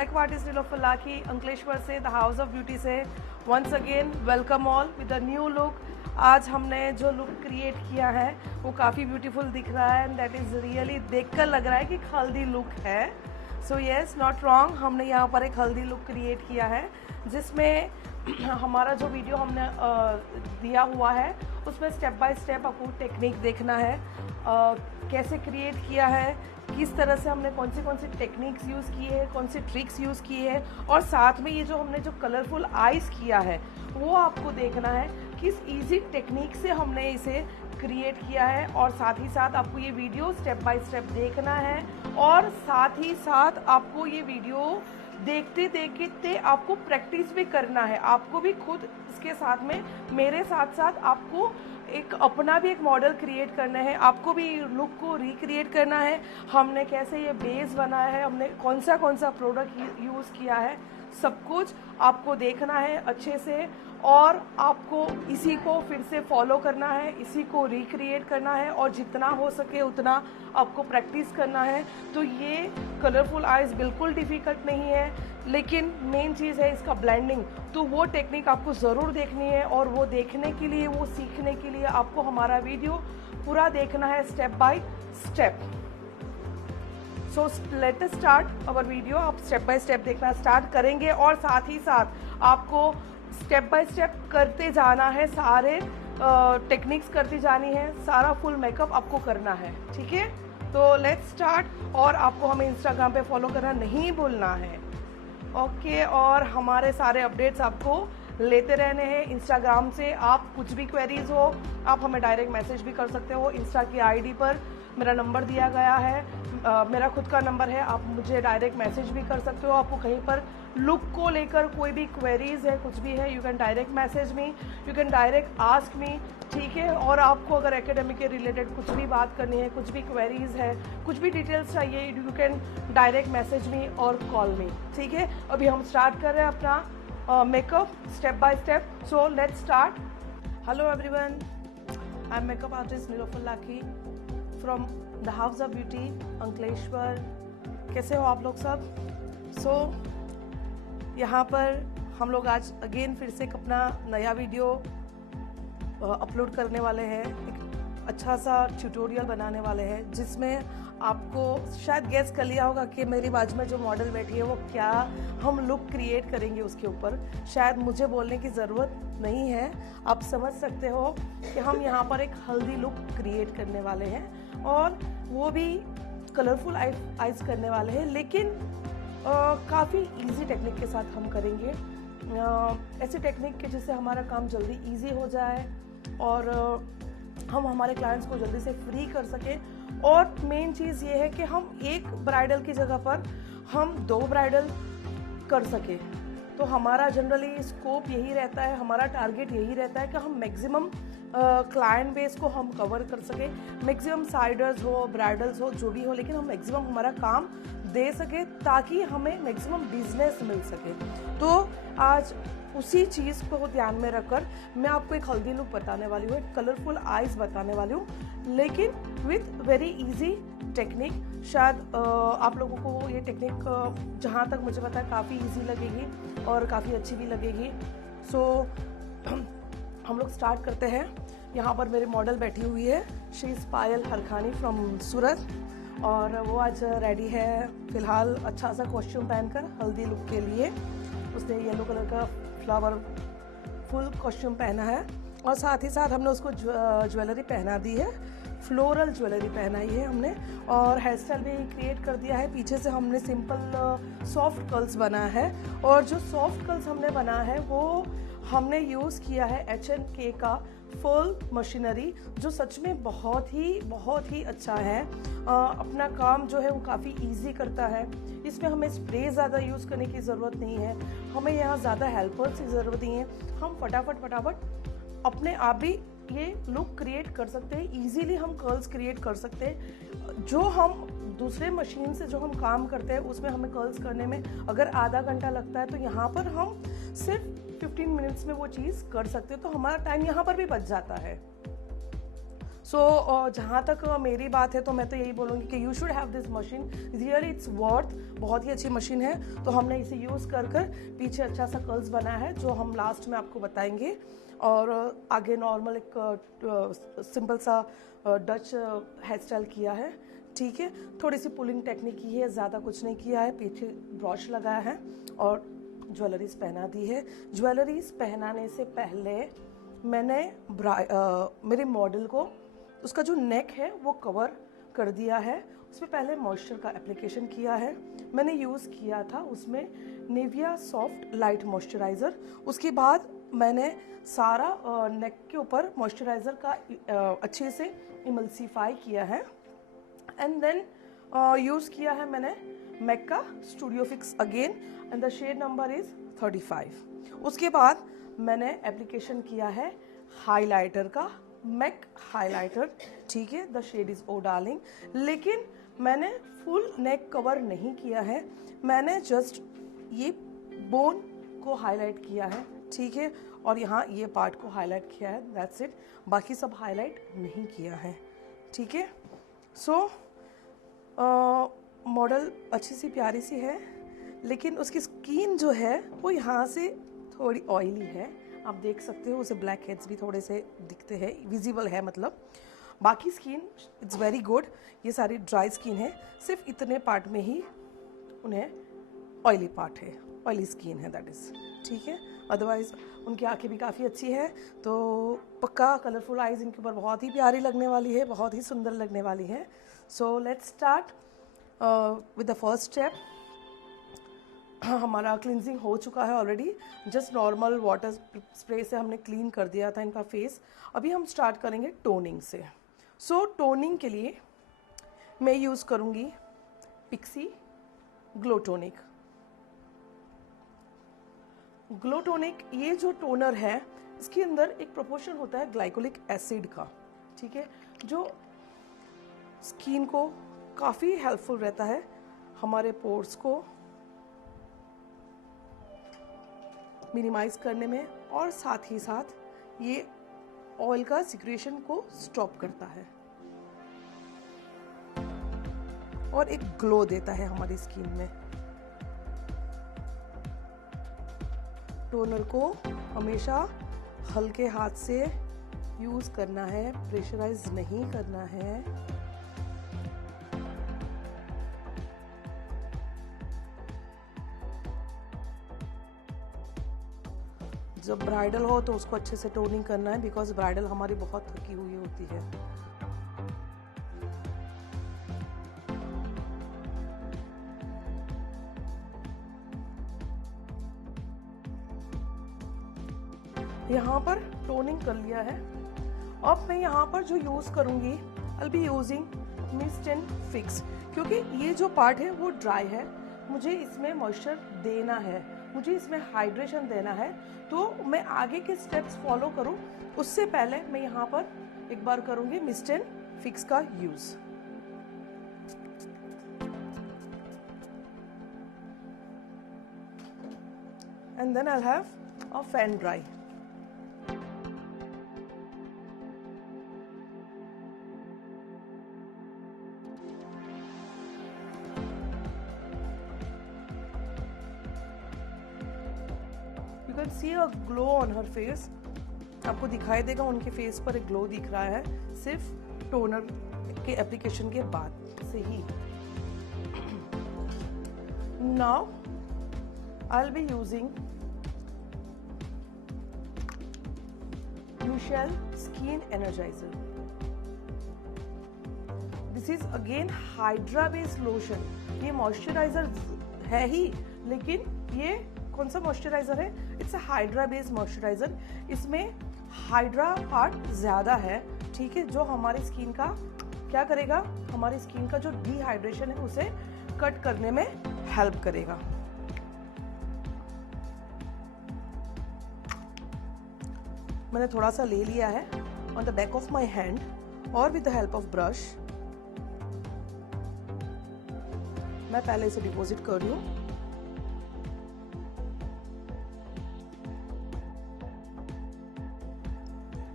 Makeup artist Nilofar Lakhi Ankleshwar से, the House of Beauty से। Once again welcome all with a new look. आज हमने जो लुक क्रिएट किया है वो काफ़ी ब्यूटीफुल दिख रहा है एंड दैट इज़ रियली देखकर लग रहा है कि हल्दी लुक है। सो येस, नॉट रॉन्ग, हमने यहाँ पर एक हल्दी लुक क्रिएट किया है जिसमें हमारा जो वीडियो हमने दिया हुआ है उसमें स्टेप बाय स्टेप आपको टेक्निक देखना है, कैसे क्रिएट किया है, किस तरह से हमने कौन सी टेक्निक्स यूज़ की है, कौन सी ट्रिक्स यूज़ की है, और साथ में ये जो हमने जो कलरफुल आइज़ किया है वो आपको देखना है किस इजी टेक्निक से हमने इसे क्रिएट किया है। और साथ ही साथ आपको ये वीडियो स्टेप बाय स्टेप देखना है और साथ ही साथ आपको ये वीडियो देखते देखते आपको प्रैक्टिस भी करना है। आपको भी खुद इसके साथ में मेरे साथ साथ आपको एक अपना भी एक मॉडल क्रिएट करना है, आपको भी लुक को रिक्रिएट करना है। हमने कैसे ये बेस बनाया है, हमने कौन सा प्रोडक्ट यूज़ किया है, सब कुछ आपको देखना है अच्छे से और आपको इसी को फिर से फॉलो करना है, इसी को रिक्रिएट करना है और जितना हो सके उतना आपको प्रैक्टिस करना है। तो ये कलरफुल आइज़ बिल्कुल डिफ़िकल्ट नहीं है, लेकिन मेन चीज़ है इसका ब्लेंडिंग। तो वो टेक्निक आपको ज़रूर देखनी है और वो देखने के लिए, वो सीखने के लिए आपको हमारा वीडियो पूरा देखना है step by step. So let us start our video. आप स्टेप बाय स्टेप देखना स्टार्ट करेंगे और साथ ही साथ आपको स्टेप बाय स्टेप करते जाना है, सारे टेक्निक्स करती जानी है, सारा फुल मेकअप आपको करना है, ठीक है। तो लेट्स स्टार्ट। और आपको हमें इंस्टाग्राम पे फॉलो करना नहीं भूलना है, ओके। और हमारे सारे अपडेट्स आपको लेते रहने हैं इंस्टाग्राम से। आप कुछ भी क्वेरीज हो आप हमें डायरेक्ट मैसेज भी कर सकते हो। इंस्टा की आईडी पर मेरा नंबर दिया गया है, मेरा खुद का नंबर है, आप मुझे डायरेक्ट मैसेज भी कर सकते हो। आपको कहीं पर लुक को लेकर कोई भी क्वेरीज है, कुछ भी है, you can direct message me, you can direct ask me, ठीक है। और आपको अगर एकेडमिक के रिलेटेड कुछ भी बात करनी है, कुछ भी क्वेरीज है, कुछ भी डिटेल्स चाहिए, यू कैन डायरेक्ट मैसेज मी और कॉल मी, ठीक है। अभी हम स्टार्ट कर रहे हैं अपना makeup step by step. So let's start. Hello everyone, I am makeup artist Nilofar Lakhi from the House of Beauty Ankleshwar. कैसे हो आप लोग सब? यहाँ पर हम लोग आज अगेन फिर से एक अपना नया वीडियो अपलोड करने वाले हैं। एक अच्छा सा ट्यूटोरियल बनाने वाले हैं जिसमें आपको शायद गेस कर लिया होगा कि मेरी बाजू में जो मॉडल बैठी है वो क्या हम लुक क्रिएट करेंगे उसके ऊपर। शायद मुझे बोलने की ज़रूरत नहीं है, आप समझ सकते हो कि हम यहाँ पर एक हल्दी लुक क्रिएट करने वाले हैं और वो भी कलरफुल आइज करने वाले हैं, लेकिन काफ़ी इजी टेक्निक के साथ हम करेंगे। ऐसी टेक्निक के जिससे हमारा काम जल्दी इजी हो जाए और हम हमारे क्लाइंट्स को जल्दी से फ्री कर सकें। और मेन चीज़ ये है कि हम एक ब्राइडल की जगह पर हम 2 ब्राइडल कर सकें। तो हमारा जनरली स्कोप यही रहता है, हमारा टारगेट यही रहता है कि हम मैक्सिमम क्लाइंट बेस को हम कवर कर सकें, मैक्सिमम साइडर्स हो, ब्राइडल्स हो, जो भी हो, लेकिन हम मैक्सिमम हमारा काम दे सके ताकि हमें मैक्सिमम बिजनेस मिल सके। तो आज उसी चीज़ को ध्यान में रखकर मैं आपको एक हल्दी लुक बताने वाली हूँ, एक कलरफुल आइज़ बताने वाली हूँ, लेकिन विथ वेरी इजी टेक्निक। शायद आप लोगों को ये टेक्निक जहाँ तक मुझे पता है काफ़ी इजी लगेगी और काफ़ी अच्छी भी लगेगी। सो हम लोग स्टार्ट करते हैं। यहाँ पर मेरी मॉडल बैठी हुई है, शी इज़ पायल हरखानी फ्रॉम सूरत, और वो आज रेडी है फ़िलहाल अच्छा सा कॉस्ट्यूम पहनकर हल्दी लुक के लिए। उसने येलो कलर का फ्लावर फुल कॉस्ट्यूम पहना है और साथ ही साथ हमने उसको ज्वेलरी पहना दी है, फ्लोरल ज्वेलरी पहनाई है हमने, और हेयर स्टाइल भी क्रिएट कर दिया है। पीछे से हमने सिंपल सॉफ्ट कर्ल्स बनाया है और जो सॉफ्ट कर्ल्स हमने बनाया है वो हमने यूज़ किया है H&K का फुल मशीनरी, जो सच में बहुत ही अच्छा है। अपना काम जो है वो काफ़ी इजी करता है। इसमें हमें स्प्रे ज़्यादा यूज़ करने की ज़रूरत नहीं है, हमें यहाँ ज़्यादा हेल्पर्स की ज़रूरत नहीं है। हम फटाफट अपने आप भी ये लुक क्रिएट कर सकते हैं, इजीली हम कर्ल्स क्रिएट कर सकते हैं। जो हम दूसरे मशीन से जो हम काम करते हैं उसमें हमें कर्ल्स करने में अगर आधा घंटा लगता है, तो यहाँ पर हम सिर्फ 15 मिनट्स में वो चीज़ कर सकते हैं, तो हमारा टाइम यहाँ पर भी बच जाता है। जहाँ तक मेरी बात है तो मैं तो यही बोलूँगी कि you should have this machine, really it's worth, बहुत ही अच्छी मशीन है। तो हमने इसे यूज़ कर पीछे अच्छा सा कर्ल्स बनाया है जो हम लास्ट में आपको बताएंगे, और आगे नॉर्मल एक सिंपल सा डच हेयर स्टाइल किया है, ठीक है। थोड़ी सी पुलिंग टेक्निक की है, ज़्यादा कुछ नहीं किया है। पीछे ब्रॉश लगाया है और ज्वेलरीज पहना दी है। ज्वेलरीज पहनाने से पहले मैंने मेरे मॉडल को उसका जो नेक है वो कवर कर दिया है। उसमें पहले मॉइस्चर का एप्लीकेशन किया है। मैंने यूज़ किया था उसमें निविया सॉफ्ट लाइट मॉइस्चराइज़र। उसके बाद मैंने सारा नेक के ऊपर मॉइस्चराइज़र का अच्छे से इमल्सीफाई किया है, एंड देन यूज़ किया है मैंने मैक का studio fix again, and the shade number is 35। उसके बाद मैंने एप्लीकेशन किया है हाइलाइटर का, मैक हाइलाइटर, ठीक है। The shade is oh darling. लेकिन मैंने फुल नेक कवर नहीं किया है, मैंने जस्ट ये बोन को हाईलाइट किया है, ठीक है, और यहाँ ये पार्ट को हाईलाइट किया है, दैट्स इट। बाकी सब हाईलाइट नहीं किया है, ठीक है। सो मॉडल अच्छी सी प्यारी सी है, लेकिन उसकी स्किन जो है वो यहाँ से थोड़ी ऑयली है, आप देख सकते हो। उसे ब्लैक हेड्स भी थोड़े से दिखते हैं, विजिबल है मतलब। बाकी स्किन इट्स वेरी गुड, ये सारी ड्राई स्किन है, सिर्फ इतने पार्ट में ही उन्हें ऑयली पार्ट है, ऑयली स्किन है दैट इज़, ठीक है। अदरवाइज उनकी आंखें भी काफ़ी अच्छी है, तो पक्का कलरफुल आइज़ इनके ऊपर बहुत ही प्यारी लगने वाली है, बहुत ही सुंदर लगने वाली है। सो let's start with the first step. हमारा क्लिनजिंग हो चुका है already, just normal water spray से हमने क्लीन कर दिया था इनका फेस। अभी हम स्टार्ट करेंगे टोनिंग से। सो टोनिंग के लिए मैं यूज़ करूँगी Pixi glow tonic. Glow tonic ये जो टोनर है, इसके अंदर एक प्रोपोर्शन होता है ग्लाइकोलिक एसिड का, ठीक है, जो स्किन को काफ़ी हेल्पफुल रहता है, हमारे पोर्स को मिनिमाइज करने में, और साथ ही साथ ये ऑयल का सिक्रेशन को स्टॉप करता है और एक ग्लो देता है हमारी स्किन में। टोनर को हमेशा हल्के हाथ से यूज़ करना है, प्रेशराइज नहीं करना है। जब ब्राइडल हो तो उसको अच्छे से टोनिंग करना है, बिकॉज ब्राइडल हमारी बहुत थकी हुई होती है। यहाँ पर टोनिंग कर लिया है। अब मैं यहाँ पर जो यूज़ करूँगी, I be using mist and fix, क्योंकि ये जो पार्ट है वो ड्राई है, मुझे इसमें मॉइस्चर देना है, मुझे इसमें हाइड्रेशन देना है। तो मैं आगे के स्टेप्स फॉलो करूं उससे पहले मैं यहाँ पर एक बार करूँगी मिस्ट एंड फिक्स का use. And then I have a fan dry. You can see a glow on her face. आपको दिखाई देगा उनके फेस पर एक ग्लो दिख रहा है, सिर्फ टोनर के एप्लीकेशन के बाद से ही। Now I'll be using Michelle Skin Energizer. This is again Hydra based lotion. ये मॉइस्चराइजर है ही, लेकिन ये कौन सा मॉइस्चराइजर है? It's a hydra based moisturiser. इसमें हाइड्रा पार्ट ज़्यादा है, ठीक है, जो हमारी स्किन का क्या करेगा, हमारी स्किन का जो डिहाइड्रेशन है उसे कट करने में हेल्प करेगा। मैंने थोड़ा सा ले लिया है on the back of my hand और with the help of brush मैं पहले इसे डिपॉजिट कर रही हूँ।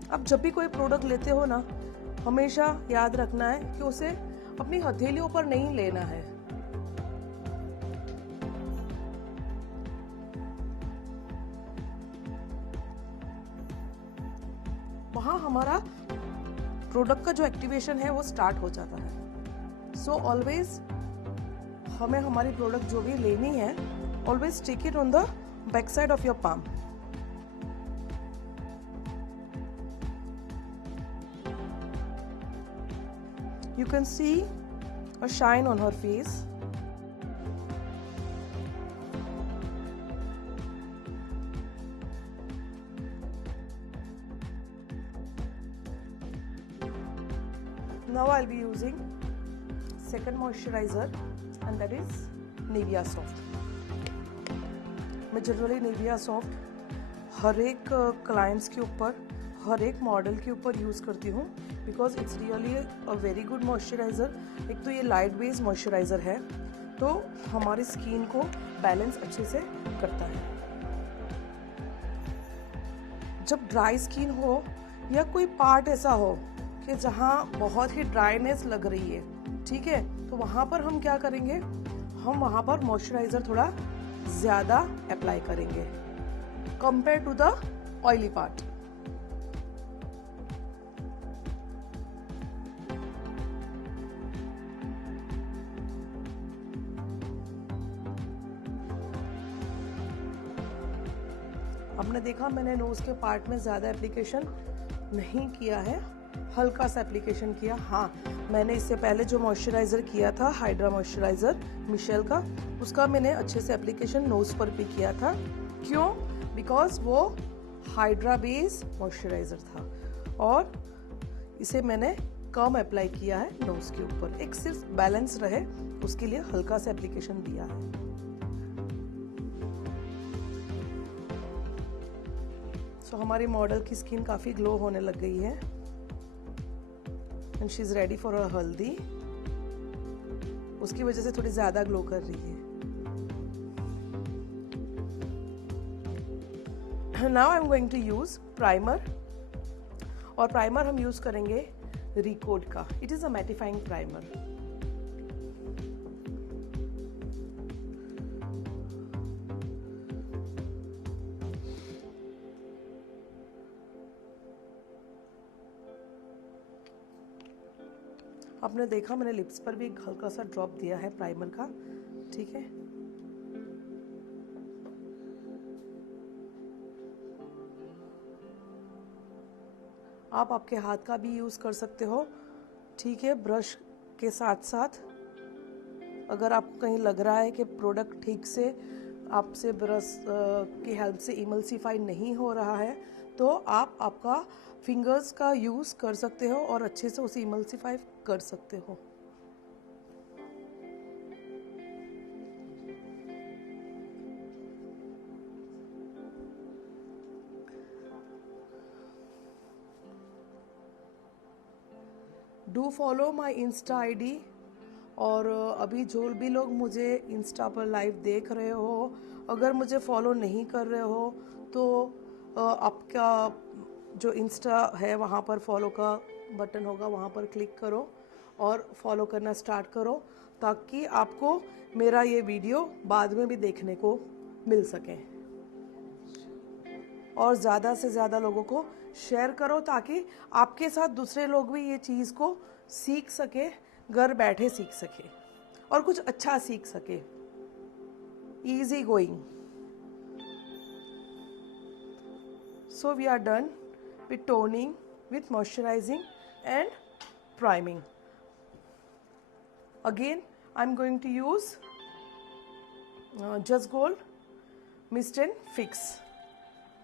अब जब भी कोई प्रोडक्ट लेते हो ना, हमेशा याद रखना है कि उसे अपनी हथेलियों पर नहीं लेना है। वहां हमारा प्रोडक्ट का जो एक्टिवेशन है वो स्टार्ट हो जाता है। सो ऑलवेज हमें हमारी प्रोडक्ट जो भी लेनी है, always take it on the back side of your palm. You can see a shine on her face. Now I'll be using second moisturizer and that is Nivea Soft. मैं generally Nivea Soft हर एक clients के ऊपर, हर एक model के ऊपर use करती हूँ because it's really a very good moisturiser. एक तो ये लाइट बेस्ड मॉइस्चराइज़र है तो हमारी स्किन को बैलेंस अच्छे से करता है। जब ड्राई स्किन हो या कोई पार्ट ऐसा हो कि जहाँ बहुत ही ड्राइनेस लग रही है, ठीक है, तो वहाँ पर हम क्या करेंगे, हम वहाँ पर मॉइस्चराइज़र थोड़ा ज़्यादा अप्लाई करेंगे compare to the oily part. आपने देखा मैंने नोज के पार्ट में ज़्यादा एप्लीकेशन नहीं किया है, हल्का सा एप्लीकेशन किया। हाँ, मैंने इससे पहले जो मॉइस्चराइज़र किया था हाइड्रा मॉइस्चराइज़र मिशेल का, उसका मैंने अच्छे से एप्लीकेशन नोज पर भी किया था। क्यों? बिकॉज वो हाइड्रा बेस मॉइस्चराइज़र था और इसे मैंने कम अप्लाई किया है नोज के ऊपर, एक सिर्फ बैलेंस रहे उसके लिए हल्का सा एप्लीकेशन दिया है। सो हमारी मॉडल की स्किन काफ़ी ग्लो होने लग गई है and she is ready for a हल्दी। उसकी वजह से थोड़ी ज़्यादा ग्लो कर रही है। Now I am going to use primer और प्राइमर हम यूज़ करेंगे रिकोड का। It is a mattifying primer. आपने देखा मैंने लिप्स पर भी एक हल्का सा ड्रॉप दिया है प्राइमर का, ठीक है। आप आपके हाथ का भी यूज़ कर सकते हो, ठीक है, ब्रश के साथ साथ। अगर आपको कहीं लग रहा है कि प्रोडक्ट ठीक से आपसे ब्रश की हेल्प से इमल्सिफाई नहीं हो रहा है तो आप आपका फिंगर्स का यूज़ कर सकते हो और अच्छे से उसे इमल्सिफाई कर सकते हो। Do follow my Insta ID. और अभी जो भी लोग मुझे इंस्टा पर लाइव देख रहे हो, अगर मुझे फॉलो नहीं कर रहे हो तो आपका जो इंस्टा है वहाँ पर फॉलो का बटन होगा, वहाँ पर क्लिक करो और फॉलो करना स्टार्ट करो ताकि आपको मेरा ये वीडियो बाद में भी देखने को मिल सके। और ज़्यादा से ज़्यादा लोगों को शेयर करो ताकि आपके साथ दूसरे लोग भी ये चीज़ को सीख सके, घर बैठे सीख सके और कुछ अच्छा सीख सके। Easy going. So we are done with toning, with moisturizing and priming. Again I'm going to use Just Gold Mist and Fix.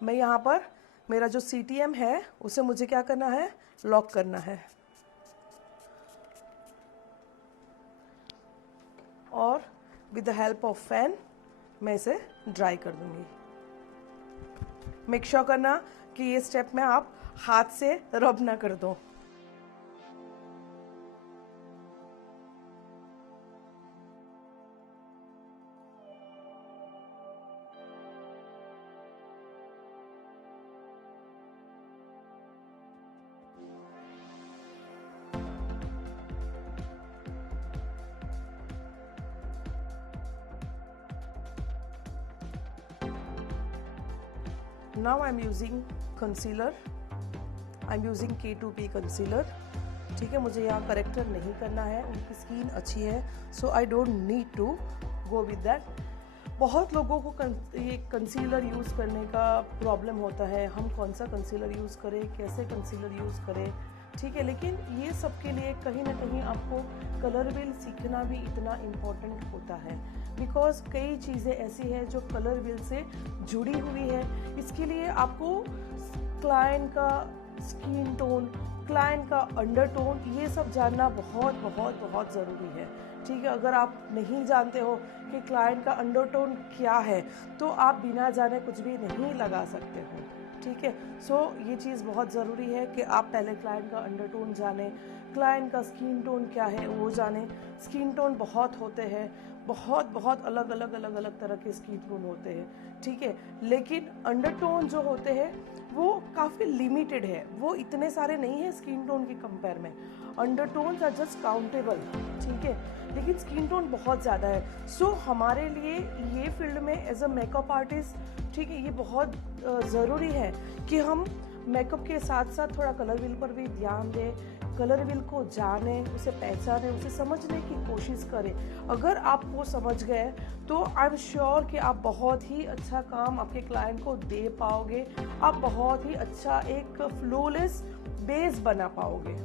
मैं यहाँ पर मेरा जो CTM है उसे मुझे क्या करना है, लॉक करना है और with the help of fan मैं इसे ड्राई कर दूंगी। मेक श्योर करना कि ये स्टेप में आप हाथ से रब ना कर दो। Now I am using concealer, I am using K2P concealer. ठीक है, मुझे यहाँ करेक्टर नहीं करना है, उनकी स्किन अच्छी है, so I don't need to go with that. बहुत लोगों को ये कंसीलर यूज़ करने का प्रॉब्लम होता है, हम कौन सा कंसीलर यूज़ करें, कैसे कंसीलर यूज़ करें। ठीक है, लेकिन ये सब के लिए कहीं ना कहीं आपको कलर व्हील सीखना भी इतना इम्पोर्टेंट होता है, बिकॉज कई चीज़ें ऐसी हैं जो कलर व्हील से जुड़ी हुई है। इसके लिए आपको क्लाइंट का स्किन टोन, क्लाइंट का अंडरटोन, ये सब जानना बहुत बहुत बहुत ज़रूरी है। ठीक है, अगर आप नहीं जानते हो कि क्लाइंट का अंडरटोन क्या है, तो आप बिना जाने कुछ भी नहीं लगा सकते हो। ठीक है, सो ये चीज़ बहुत ज़रूरी है कि आप पहले क्लाइंट का अंडरटोन जाने, क्लाइंट का स्किन टोन क्या है वो जाने। स्किन टोन बहुत होते हैं, बहुत बहुत अलग अलग अलग अलग तरह के स्किन टोन होते हैं। ठीक है, लेकिन अंडरटोन जो होते हैं वो काफ़ी लिमिटेड है, वो इतने सारे नहीं है स्किन टोन के कंपेयर में। Undertones are just countable. ठीक है, लेकिन स्किन टोन बहुत ज़्यादा है। सो हमारे लिए ये फील्ड में एज अ मेकअप आर्टिस्ट, ठीक है, ये बहुत ज़रूरी है कि हम मेकअप के साथ साथ थोड़ा कलर व्हील पर भी ध्यान दें, कलर व्हील को जाने, उसे पहचाने, उसे समझने की कोशिश करें। अगर आप वो समझ गए तो आई एम श्योर कि आप बहुत ही अच्छा काम आपके क्लाइंट को दे पाओगे, आप बहुत ही अच्छा एक फ्लॉलेस बेस बना पाओगे।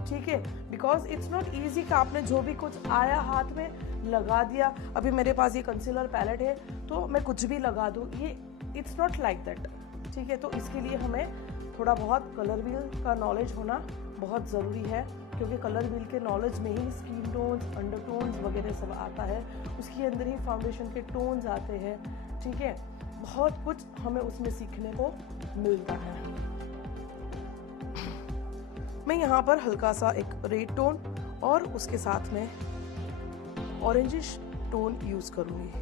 ठीक है, बिकॉज इट्स नॉट ईजी कि आपने जो भी कुछ आया हाथ में लगा दिया। अभी मेरे पास ये कंसीलर पैलेट है तो मैं कुछ भी लगा दूँ, ये इट्स नॉट लाइक दैट। ठीक है, तो इसके लिए हमें थोड़ा बहुत कलर व्हील का नॉलेज होना बहुत ज़रूरी है, क्योंकि कलर व्हील के नॉलेज में ही स्किन टोन्स, अंडरटोन्स वगैरह सब आता है, उसके अंदर ही फाउंडेशन के टोन्स आते हैं। ठीक है, बहुत कुछ हमें उसमें सीखने को मिलता है। मैं यहाँ पर हल्का सा एक रेड टोन और उसके साथ में ऑरेंजिश टोन यूज़ करूँगी,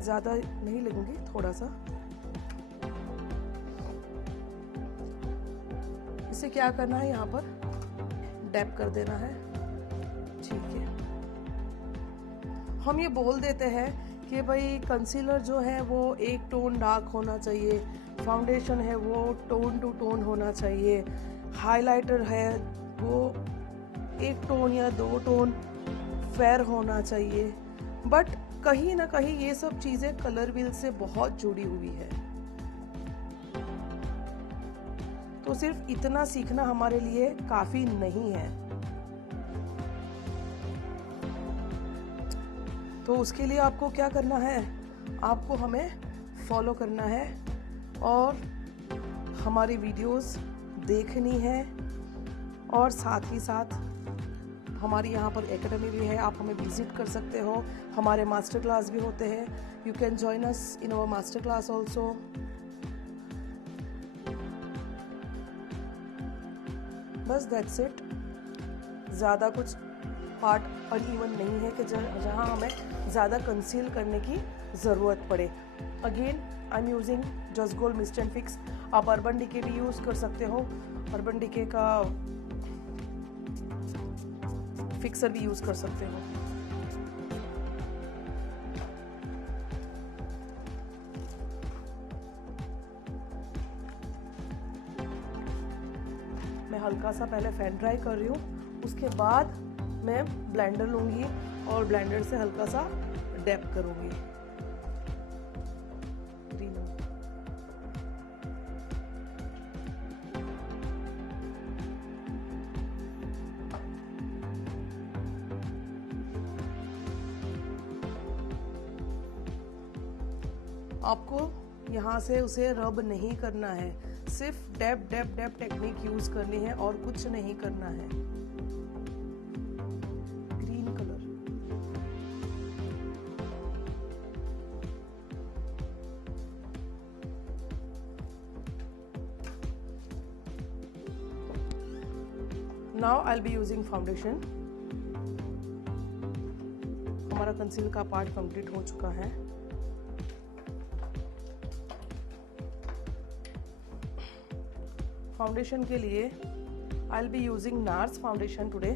ज़्यादा नहीं लगूंगी, थोड़ा सा। इसे क्या करना है, यहाँ पर डैप कर देना है। ठीक है, हम ये बोल देते हैं कि भाई कंसीलर जो है वो एक टोन डार्क होना चाहिए, फाउंडेशन है वो टोन टू टोन होना चाहिए, हाइलाइटर है वो एक टोन या 2 टोन फेयर होना चाहिए। बट कहीं ना कहीं ये सब चीज़ें कलर व्हील से बहुत जुड़ी हुई है, तो सिर्फ इतना सीखना हमारे लिए काफ़ी नहीं है। तो उसके लिए आपको क्या करना है, आपको हमें फॉलो करना है और हमारी वीडियोस देखनी है, और साथ ही साथ हमारी यहाँ पर एकेडमी भी है, आप हमें विजिट कर सकते हो। हमारे मास्टर क्लास भी होते हैं, you can join us in our master class also. बस दैट्स इट, ज़्यादा कुछ पार्ट अनइवन नहीं है कि जहाँ हमें ज़्यादा कंसील करने की ज़रूरत पड़े। Again I am using just gold mist and fix, आप अर्बन डिके भी यूज़ कर सकते हो, अर्बन डिके का फिक्सर भी यूज़ कर सकते हो। मैं हल्का सा पहले फैन ड्राई कर रही हूँ, उसके बाद मैं ब्लेंडर लूँगी और ब्लेंडर से हल्का सा डैप करूँगी। आपको यहाँ से उसे रब नहीं करना है, सिर्फ dab dab dab technique use करनी है और कुछ नहीं करना है। Green colour, now I will be using foundation. हमारा कंसील का पार्ट कंप्लीट हो चुका है। फाउंडेशन के लिए I will be using NARS foundation today.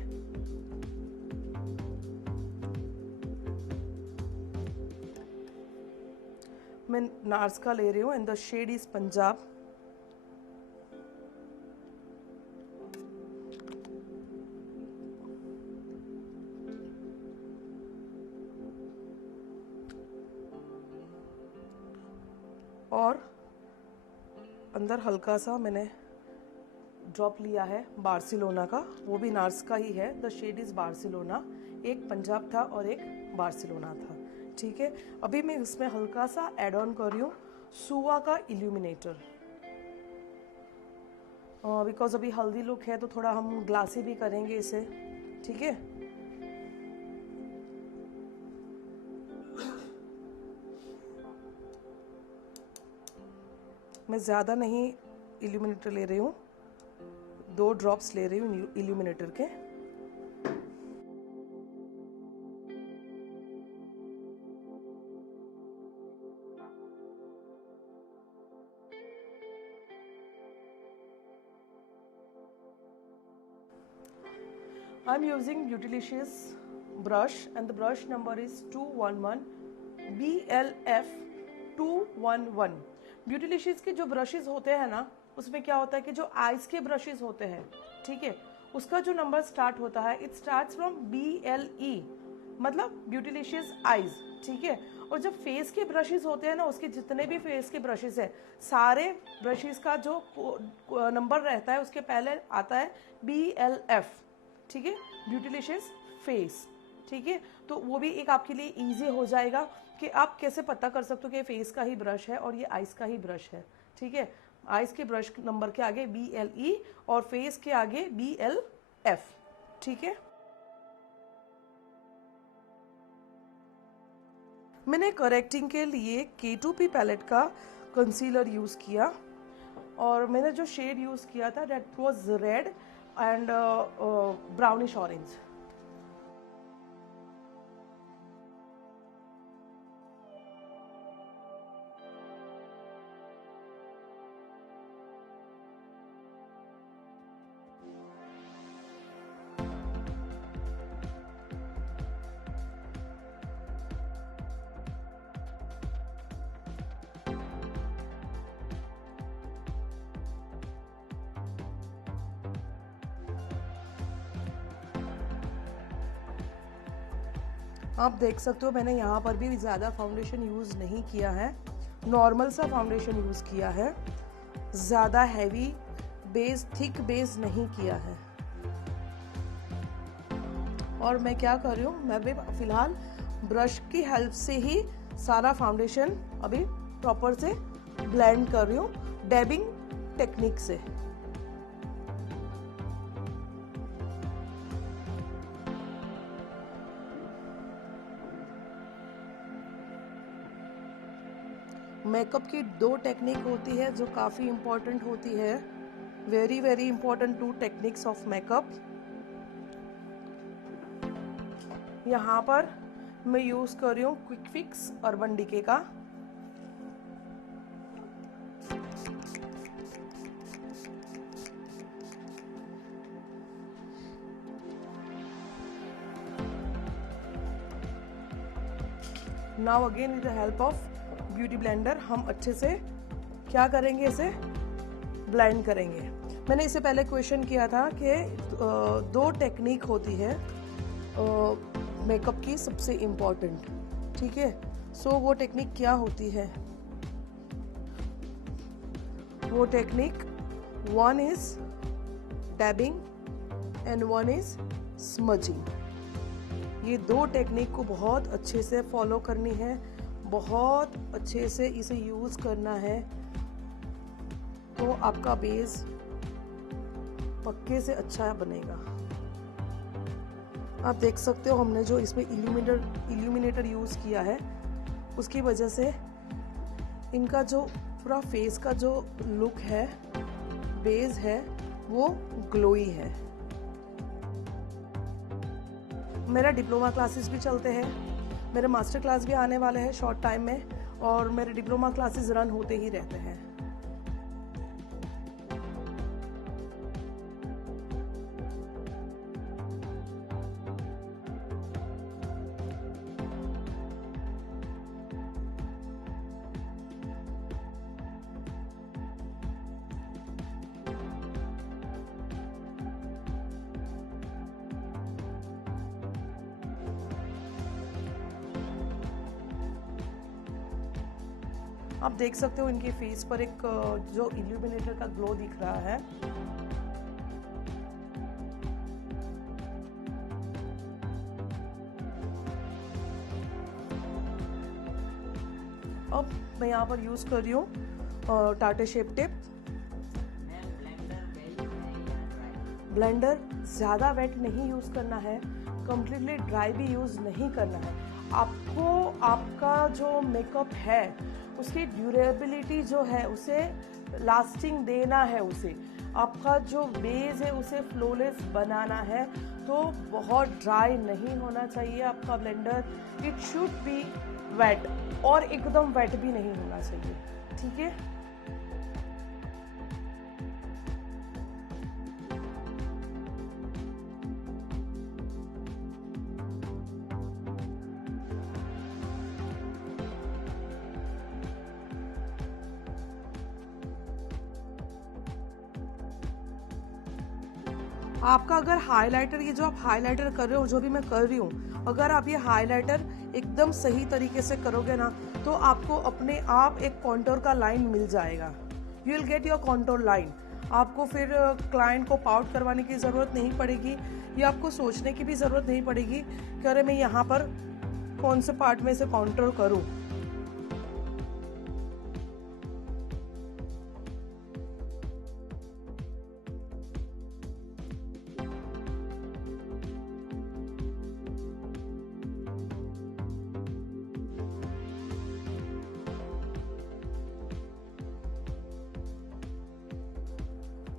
मैं नार्स का ले रही हूँ and the shade is Punjab. और अंदर हल्का सा मैंने ड्रॉप लिया है बार्सिलोना का, वो भी नार्स का ही है। The shade is Barcelona. एक पंजाब था और एक बार्सिलोना था, ठीक है। अभी मैं इसमें हल्का सा एड ऑन कर रही हूँ सुआ का इल्यूमिनेटर, बिकॉज अभी हल्दी लुक है तो थोड़ा हम ग्लासी भी करेंगे इसे, ठीक है। मैं ज़्यादा नहीं इल्यूमिनेटर ले रही हूँ, 2 ड्रॉप्स ले रही हूँ इल्यूमिनेटर के। I am using Beautylicious brush and the brush number is 211 BLF 211। Beautylicious के जो ब्रशेज होते हैं ना, उसमें क्या होता है कि जो आइज के ब्रशेज होते हैं, ठीक है, उसका जो नंबर स्टार्ट होता है इट स्टार्ट्स फ्रॉम BLE, मतलब ब्यूटिलिशियस आइज, ठीक है। और जब फेस के ब्रशेज होते हैं ना, उसके जितने भी फेस के ब्रशेज है, सारे ब्रशेज का जो नंबर रहता है उसके पहले आता है BLF, ठीक है, ब्यूटिलिशियस फेस, ठीक है। तो वो भी एक आपके लिए इजी हो जाएगा कि आप कैसे पता कर सकते हो कि फेस का ही ब्रश है और ये आइज का ही ब्रश है, ठीक है। आइज के ब्रश नंबर के आगे BLE और फेस के आगे BLF, ठीक है। मैंने करेक्टिंग के लिए K2P पैलेट का कंसीलर यूज़ किया और मैंने जो शेड यूज़ किया था that was red and brownish orange. आप देख सकते हो मैंने यहाँ पर भी ज़्यादा फाउंडेशन यूज़ नहीं किया है, नॉर्मल सा फाउंडेशन यूज़ किया है, ज़्यादा हैवी बेस, थिक बेस नहीं किया है। और मैं क्या कर रही हूँ, मैं भी फिलहाल ब्रश की हेल्प से ही सारा फाउंडेशन अभी प्रॉपर से ब्लेंड कर रही हूँ डैबिंग टेक्निक से। मेकअप की 2 टेक्निक होती है जो काफ़ी इम्पॉर्टेंट होती है, very very important 2 techniques of makeup. यहाँ पर मैं यूज़ कर रही हूँ क्विक फिक्स अर्बन डिके का। Now again with the help of beauty blender हम अच्छे से क्या करेंगे, इसे ब्लेंड करेंगे। मैंने इससे पहले क्वेश्चन किया था कि 2 टेक्निक होती है मेकअप की सबसे इम्पॉर्टेंट, ठीक है। सो वो टेक्निक क्या होती है? वो technique 1 is डैबिंग and 1 is smudging. ये 2 टेक्निक को बहुत अच्छे से फॉलो करनी है, बहुत अच्छे से इसे यूज़ करना है, तो आपका बेस पक्के से अच्छा बनेगा। आप देख सकते हो हमने जो इसमें इल्यूमिनेटर यूज़ किया है उसकी वजह से इनका जो पूरा फेस का जो लुक है, बेस है, वो ग्लोई है। मेरा डिप्लोमा क्लासेस भी चलते हैं, मेरे मास्टर क्लास भी आने वाले हैं शॉर्ट टाइम में, और मेरे डिप्लोमा क्लासेस रन होते ही रहते हैं। आप देख सकते हो इनके फेस पर एक जो इल्यूमिनेटर का ग्लो दिख रहा है। अब मैं यहाँ पर यूज कर रही हूँ टाटा शेप टेप। ब्लेंडर ज़्यादा वेट नहीं यूज़ करना है, कम्प्लीटली ड्राई भी यूज़ नहीं करना है। आपको आपका जो मेकअप है उसकी ड्यूरेबिलिटी जो है उसे लास्टिंग देना है, उसे आपका जो बेस है उसे फ्लोलेस बनाना है। तो बहुत ड्राई नहीं होना चाहिए आपका blender, it should be wet और एकदम वेट भी नहीं होना चाहिए, ठीक है। आपका अगर हाइलाइटर, ये जो आप हाइलाइटर कर रहे हो, जो भी मैं कर रही हूँ, अगर आप ये हाइलाइटर एकदम सही तरीके से करोगे ना तो आपको अपने आप एक कॉन्टोर का लाइन मिल जाएगा। You will get your contour line. आपको फिर क्लाइंट को पाउट करवाने की ज़रूरत नहीं पड़ेगी, या आपको सोचने की भी ज़रूरत नहीं पड़ेगी कि अरे मैं यहाँ पर कौन से पार्ट में से कॉन्टोर करूँ।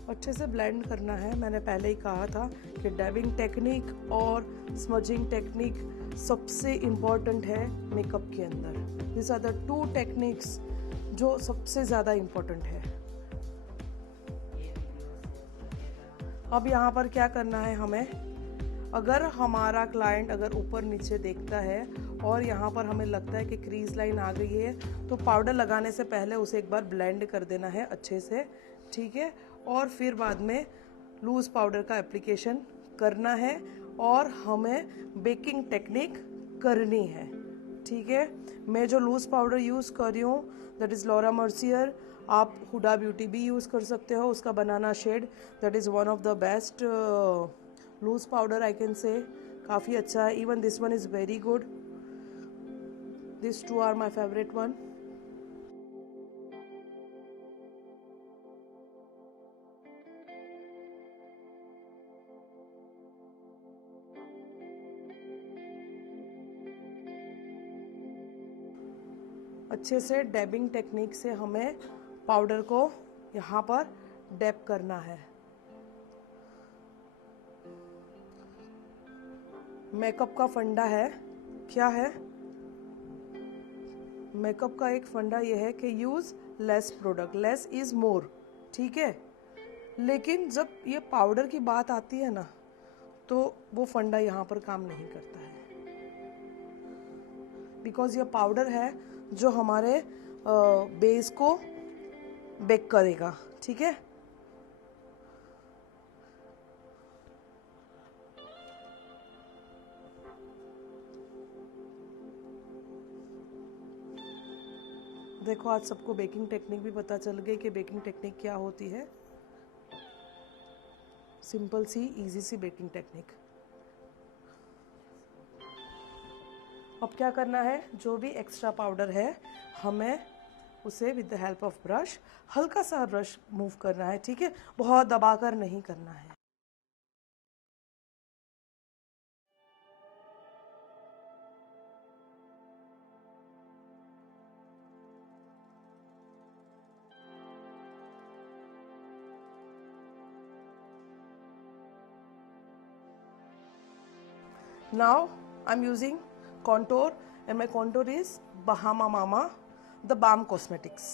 अच्छे से ब्लेंड करना है। मैंने पहले ही कहा था कि डैबिंग टेक्निक और स्मजिंग टेक्निक सबसे इम्पॉर्टेंट है मेकअप के अंदर। This are the two techniques जो सबसे ज़्यादा इम्पॉर्टेंट है। अब यहाँ पर क्या करना है हमें, अगर हमारा क्लाइंट अगर ऊपर नीचे देखता है और यहाँ पर हमें लगता है कि क्रीज लाइन आ गई है, तो पाउडर लगाने से पहले उसे एक बार ब्लेंड कर देना है अच्छे से, ठीक है। और फिर बाद में लूज पाउडर का एप्लीकेशन करना है और हमें बेकिंग टेक्निक करनी है, ठीक है। मैं जो लूज पाउडर यूज़ कर रही हूँ दैट इज़ लॉरा मर्सियर। आप हुडा ब्यूटी भी यूज़ कर सकते हो, उसका banana shade that is one of the best loose powder I can say. काफ़ी अच्छा है। Even this one is very good. This two are my favourite one. अच्छे से डैबिंग टेक्निक से हमें पाउडर को यहाँ पर डैब करना है। मेकअप का फंडा है, क्या है मेकअप का एक फंडा ये है कि use less product, less is more, ठीक है। लेकिन जब ये पाउडर की बात आती है ना तो वो फंडा यहाँ पर काम नहीं करता है, बिकॉज ये पाउडर है जो हमारे बेस को बेक करेगा, ठीक है। देखो आज सबको बेकिंग टेक्निक भी पता चल गई कि बेकिंग टेक्निक क्या होती है। सिंपल सी इजी सी बेकिंग टेक्निक। अब क्या करना है, जो भी एक्स्ट्रा पाउडर है हमें उसे with the help of brush हल्का सा ब्रश मूव करना है, ठीक है। बहुत दबाकर नहीं करना है। Now I'm using contour and my contour is Bahama Mama the Balm Cosmetics.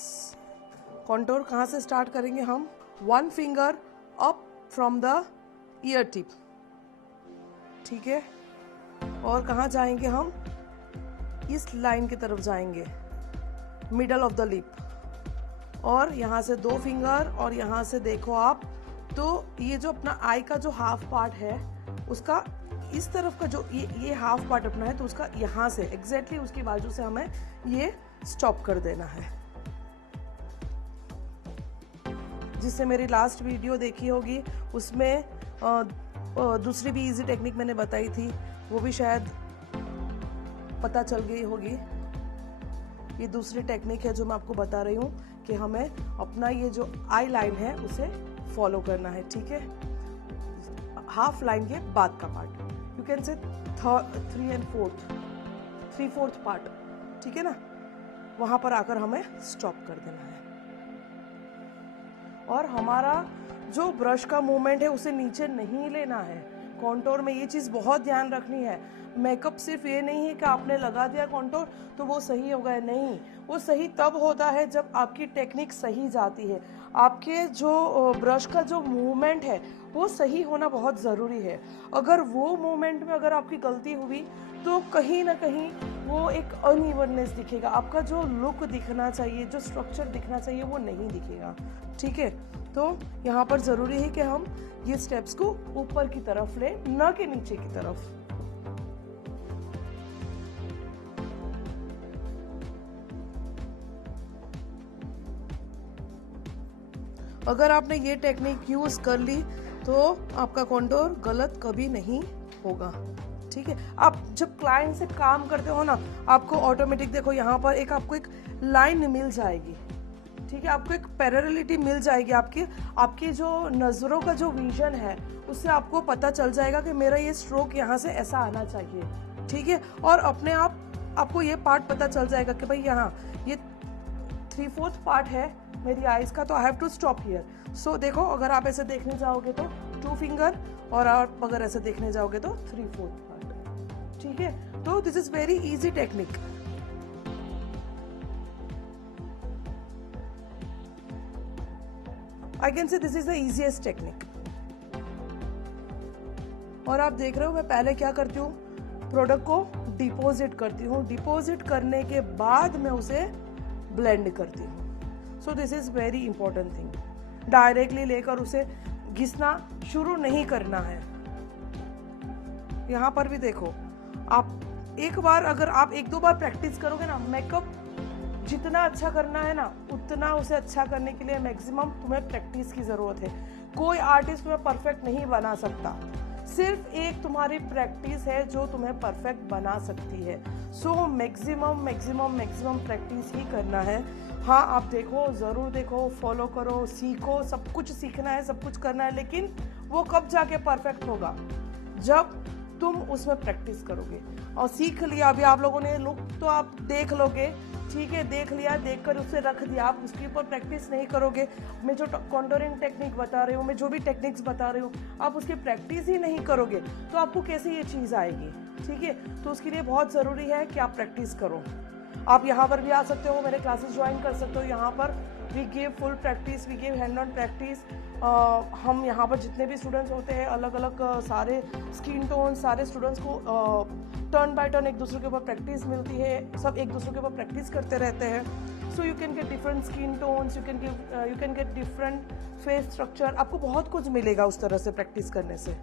Contour कहाँ से स्टार्ट करेंगे हम, 1 finger up from the ear tip, ठीक है। और कहाँ जाएंगे हम, इस लाइन की तरफ जाएंगे, मिडल ऑफ द लिप। और यहाँ से 2 फिंगर और यहाँ से देखो आप, तो ये जो अपना आई का जो हाफ पार्ट है उसका इस तरफ का जो ये हाफ पार्ट अपना है, तो उसका यहाँ से एग्जैक्टली उसकी बाजू से हमें ये स्टॉप कर देना है, जिससे मेरी लास्ट वीडियो देखी होगी उसमें दूसरी भी इजी टेक्निक मैंने बताई थी, वो भी शायद पता चल गई होगी। ये दूसरी टेक्निक है जो मैं आपको बता रही हूँ कि हमें अपना ये जो आई लाइन है उसे फॉलो करना है, ठीक है। हाफ लाइन के बाद का part, you can say 3/4 part, ठीक है ना, वहां पर आकर हमें स्टॉप कर देना है। और हमारा जो ब्रश का मूवमेंट है उसे नीचे नहीं लेना है। कॉन्टोर में ये चीज़ बहुत ध्यान रखनी है। मेकअप सिर्फ ये नहीं है कि आपने लगा दिया कॉन्टोर तो वो सही हो गया, नहीं, वो सही तब होता है जब आपकी टेक्निक सही जाती है। आपके जो ब्रश का जो मूवमेंट है वो सही होना बहुत ज़रूरी है। अगर वो मूवमेंट में अगर आपकी गलती हुई तो कहीं ना कहीं वो एक अनइवननेस दिखेगा, आपका जो लुक दिखना चाहिए, जो स्ट्रक्चर दिखना चाहिए वो नहीं दिखेगा, ठीक है। तो यहाँ पर ज़रूरी है कि हम ये स्टेप्स को ऊपर की तरफ ले, न कि नीचे की तरफ। अगर आपने ये टेक्निक यूज कर ली तो आपका कॉन्टोर गलत कभी नहीं होगा, ठीक है। आप जब क्लाइंट से काम करते हो ना, आपको ऑटोमेटिक देखो यहाँ पर आपको एक लाइन मिल जाएगी, ठीक है, आपको एक पैरेललिटी मिल जाएगी। आपकी जो नज़रों का जो विजन है उससे आपको पता चल जाएगा कि मेरा ये स्ट्रोक यहाँ से ऐसा आना चाहिए, ठीक है। और अपने आप आपको ये पार्ट पता चल जाएगा कि भाई यहाँ ये 3/4 पार्ट है मेरी आईज का, तो I have to stop here. So देखो, अगर आप ऐसे देखने जाओगे तो 2 फिंगर, और आप अगर ऐसे देखने जाओगे तो 3/4 पार्ट, ठीक है। तो this is very easy technique. I can से this is the easiest technique. और आप देख रहे हो मैं पहले क्या करती हूँ, प्रोडक्ट को डिपॉजिट करती हूँ, डिपॉजिट करने के बाद मैं उसे ब्लेंड करती हूँ। So this is very important thing. Directly लेकर उसे घिसना शुरू नहीं करना है। यहाँ पर भी देखो, आप एक बार अगर आप 1-2 बार प्रैक्टिस करोगे ना, मेकअप जितना अच्छा करना है ना उतना उसे अच्छा करने के लिए मैक्सिमम तुम्हें प्रैक्टिस की जरूरत है। कोई आर्टिस्ट तुम्हें परफेक्ट नहीं बना सकता, सिर्फ एक तुम्हारी प्रैक्टिस है जो तुम्हें परफेक्ट बना सकती है। सो मैक्सिमम प्रैक्टिस ही करना है। हाँ, आप देखो, ज़रूर देखो, फॉलो करो, सीखो, सब कुछ सीखना है, सब कुछ करना है, लेकिन वो कब जाके परफेक्ट होगा, जब तुम उसमें प्रैक्टिस करोगे। और सीख लिया अभी आप लोगों ने लुक तो आप देख लोगे, ठीक है, देख लिया, देखकर उसे रख दिया, आप उसके ऊपर प्रैक्टिस नहीं करोगे। मैं जो कॉन्टोरिंग टेक्निक बता रही हूँ, मैं जो भी टेक्निक्स बता रही हूँ, आप उसकी प्रैक्टिस ही नहीं करोगे तो आपको कैसे ये चीज़ आएगी, ठीक है। तो उसके लिए बहुत ज़रूरी है कि आप प्रैक्टिस करो। आप यहाँ पर भी आ सकते हो, मेरे क्लासेस ज्वाइन कर सकते हो। यहाँ पर we give full practice, we give hand on practice. हम यहाँ पर जितने भी स्टूडेंट्स होते हैं, अलग अलग सारे स्किन टोन, सारे स्टूडेंट्स को टर्न बाय टर्न एक दूसरे के ऊपर प्रैक्टिस मिलती है, सब एक दूसरे के ऊपर प्रैक्टिस करते रहते हैं। So you can get different skin tones, you can get different face structure, आपको बहुत कुछ मिलेगा उस तरह से प्रैक्टिस करने से।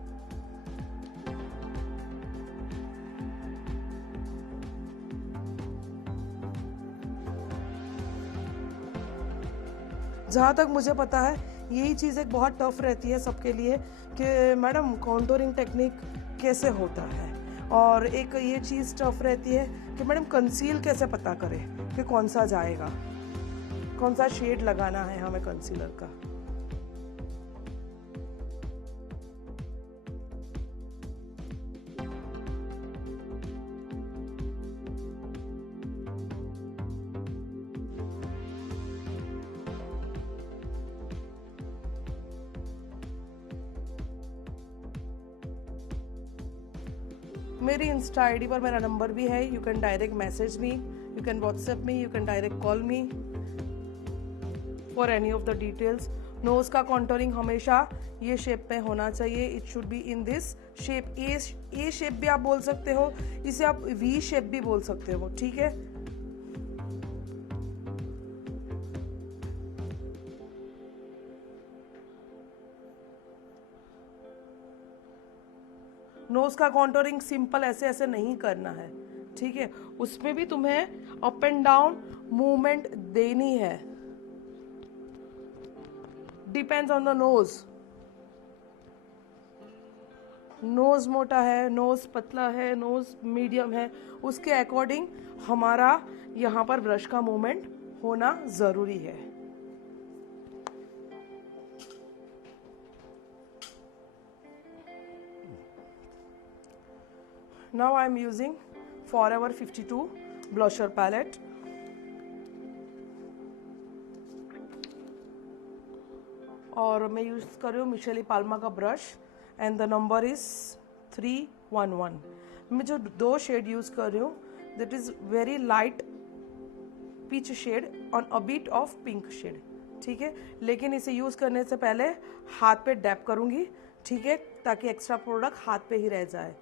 जहाँ तक मुझे पता है यही चीज़ एक बहुत टफ रहती है सबके लिए कि मैडम कॉन्टोरिंग टेक्निक कैसे होता है, और एक ये चीज़ टफ रहती है कि मैडम कंसील कैसे पता करें कि कौन सा जाएगा, कौन सा शेड लगाना है हमें कंसीलर का। मेरी इंस्टा आईडी पर मेरा नंबर भी है, you can direct message me, you can WhatsApp me, you can direct call me for any of the details. Nose का कॉन्टोरिंग हमेशा ये शेप में होना चाहिए, it should be in this shape. A shape भी आप बोल सकते हो, इसे आप वी शेप भी बोल सकते हो, ठीक है। नोज का कॉन्टोरिंग सिंपल ऐसे ऐसे नहीं करना है, ठीक है, उसमें भी तुम्हें अप एंड डाउन मूवमेंट देनी है, depends on the nose. Nose मोटा है, नोज पतला है, नोज मीडियम है, उसके अकॉर्डिंग हमारा यहाँ पर ब्रश का मूवमेंट होना जरूरी है। Now I am using Forever 52 blusher palette. और मैं यूज कर रही हूँ मिशेली पाल्मा का brush and the number is 311। मैं जो 2 शेड यूज कर रही हूँ that is very light peach shade on a bit of pink shade, ठीक है। लेकिन इसे यूज करने से पहले हाथ पे डैप करूंगी, ठीक है, ताकि एक्स्ट्रा प्रोडक्ट हाथ पे ही रह जाए।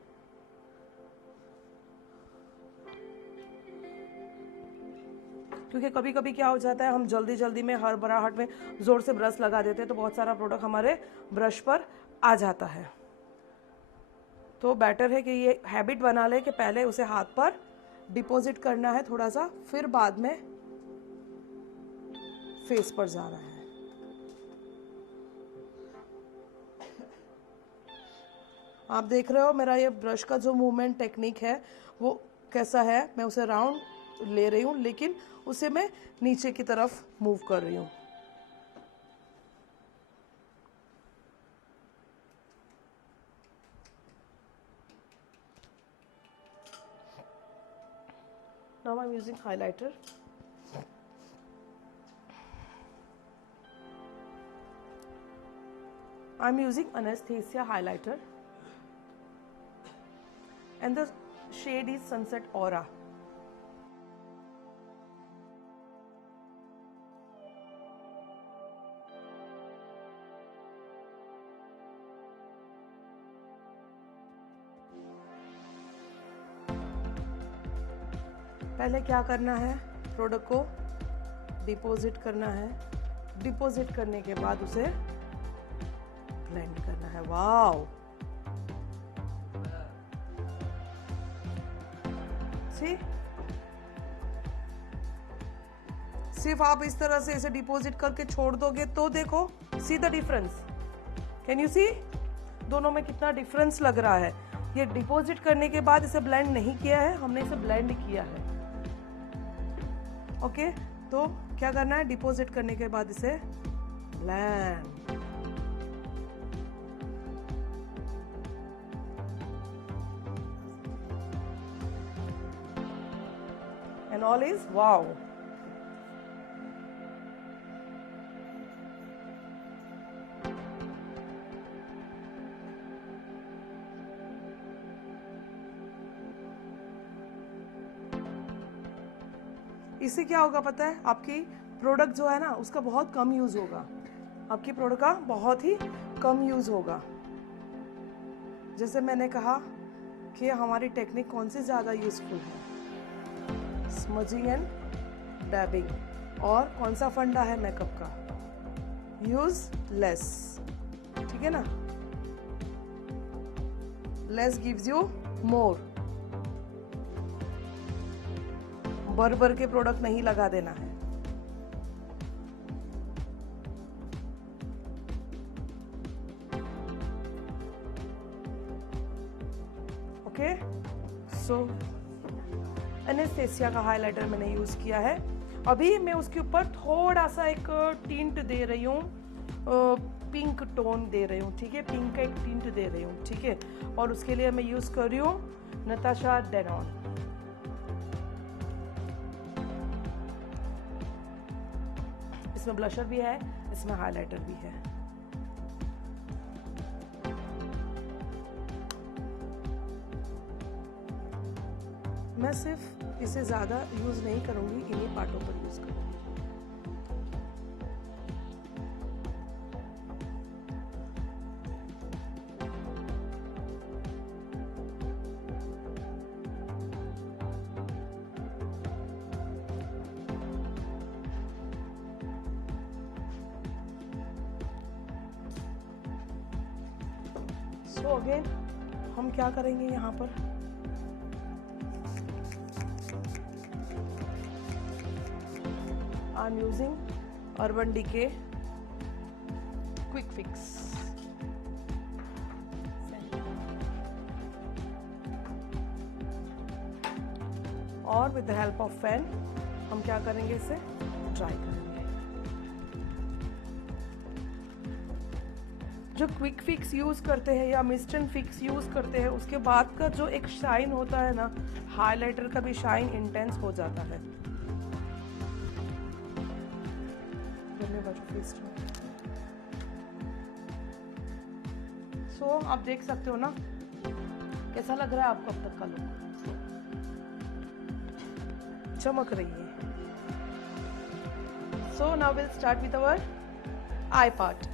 क्योंकि कभी कभी क्या हो जाता है, हम जल्दी जल्दी में हड़बड़ाहट में जोर से ब्रश लगा देते हैं तो बहुत सारा प्रोडक्ट हमारे ब्रश पर आ जाता है। तो बेटर है कि ये हैबिट बना ले कि पहले उसे हाथ पर डिपॉजिट करना है थोड़ा सा, फिर बाद में फेस पर जाना है। आप देख रहे हो मेरा ये ब्रश का जो मूवमेंट टेक्निक है वो कैसा है। मैं उसे राउंड ले रही हूँ लेकिन उसे मैं नीचे की तरफ मूव कर रही हूँ। Now I'm using highlighter. I'm using Anastasia highlighter and the shade is Sunset Aura. पहले क्या करना है, प्रोडक्ट को डिपॉजिट करना है। डिपॉजिट करने के बाद उसे ब्लेंड करना है। वाओ, सी, सिर्फ आप इस तरह से इसे डिपॉजिट करके छोड़ दोगे तो देखो, see the difference. Can you see दोनों में कितना डिफरेंस लग रहा है। ये डिपॉजिट करने के बाद इसे ब्लेंड नहीं किया है, हमने इसे ब्लेंड किया है। ओके, तो क्या करना है, डिपॉजिट करने के बाद इसे blend. And all is wow. इससे क्या होगा पता है, आपकी प्रोडक्ट जो है ना उसका बहुत कम यूज होगा। आपकी प्रोडक्ट का बहुत ही कम यूज होगा। जैसे मैंने कहा कि हमारी टेक्निक कौन सी ज्यादा यूजफुल है, स्मजिंग एंड डैबिंग। और कौन सा फंडा है मेकअप का, यूज लेस, ठीक है ना। Less gives you more. भर भर के प्रोडक्ट नहीं लगा देना है। ओके, सो एनेस्थेसिया का हाइलाइटर मैंने यूज किया है। अभी मैं उसके ऊपर थोड़ा सा एक टिंट दे रही हूँ, पिंक टोन दे रही हूँ, ठीक है, पिंक का एक टिंट दे रही हूँ, ठीक है। और उसके लिए मैं यूज कर रही हूँ नताशा डेनॉन। इसमें ब्लशर भी है, इसमें हाइलाइटर भी है। मैं सिर्फ इसे ज्यादा यूज नहीं करूंगी, इन्हीं पार्टों पर यूज करूंगी। सो अगेन हम क्या करेंगे यहाँ पर, I am using Urban Decay quick fix. और with the help of fan हम क्या करेंगे, इसे ड्राई करेंगे। जो क्विक फिक्स यूज करते हैं या मिस्ट एंड फिक्स यूज करते हैं, उसके बाद का जो एक शाइन होता है ना, हाइलाइटर का भी शाइन इंटेंस हो जाता है। सो आप देख सकते हो ना कैसा लग रहा है आपको अब तक का लुक, चमक रही है। So now will start with our eye part.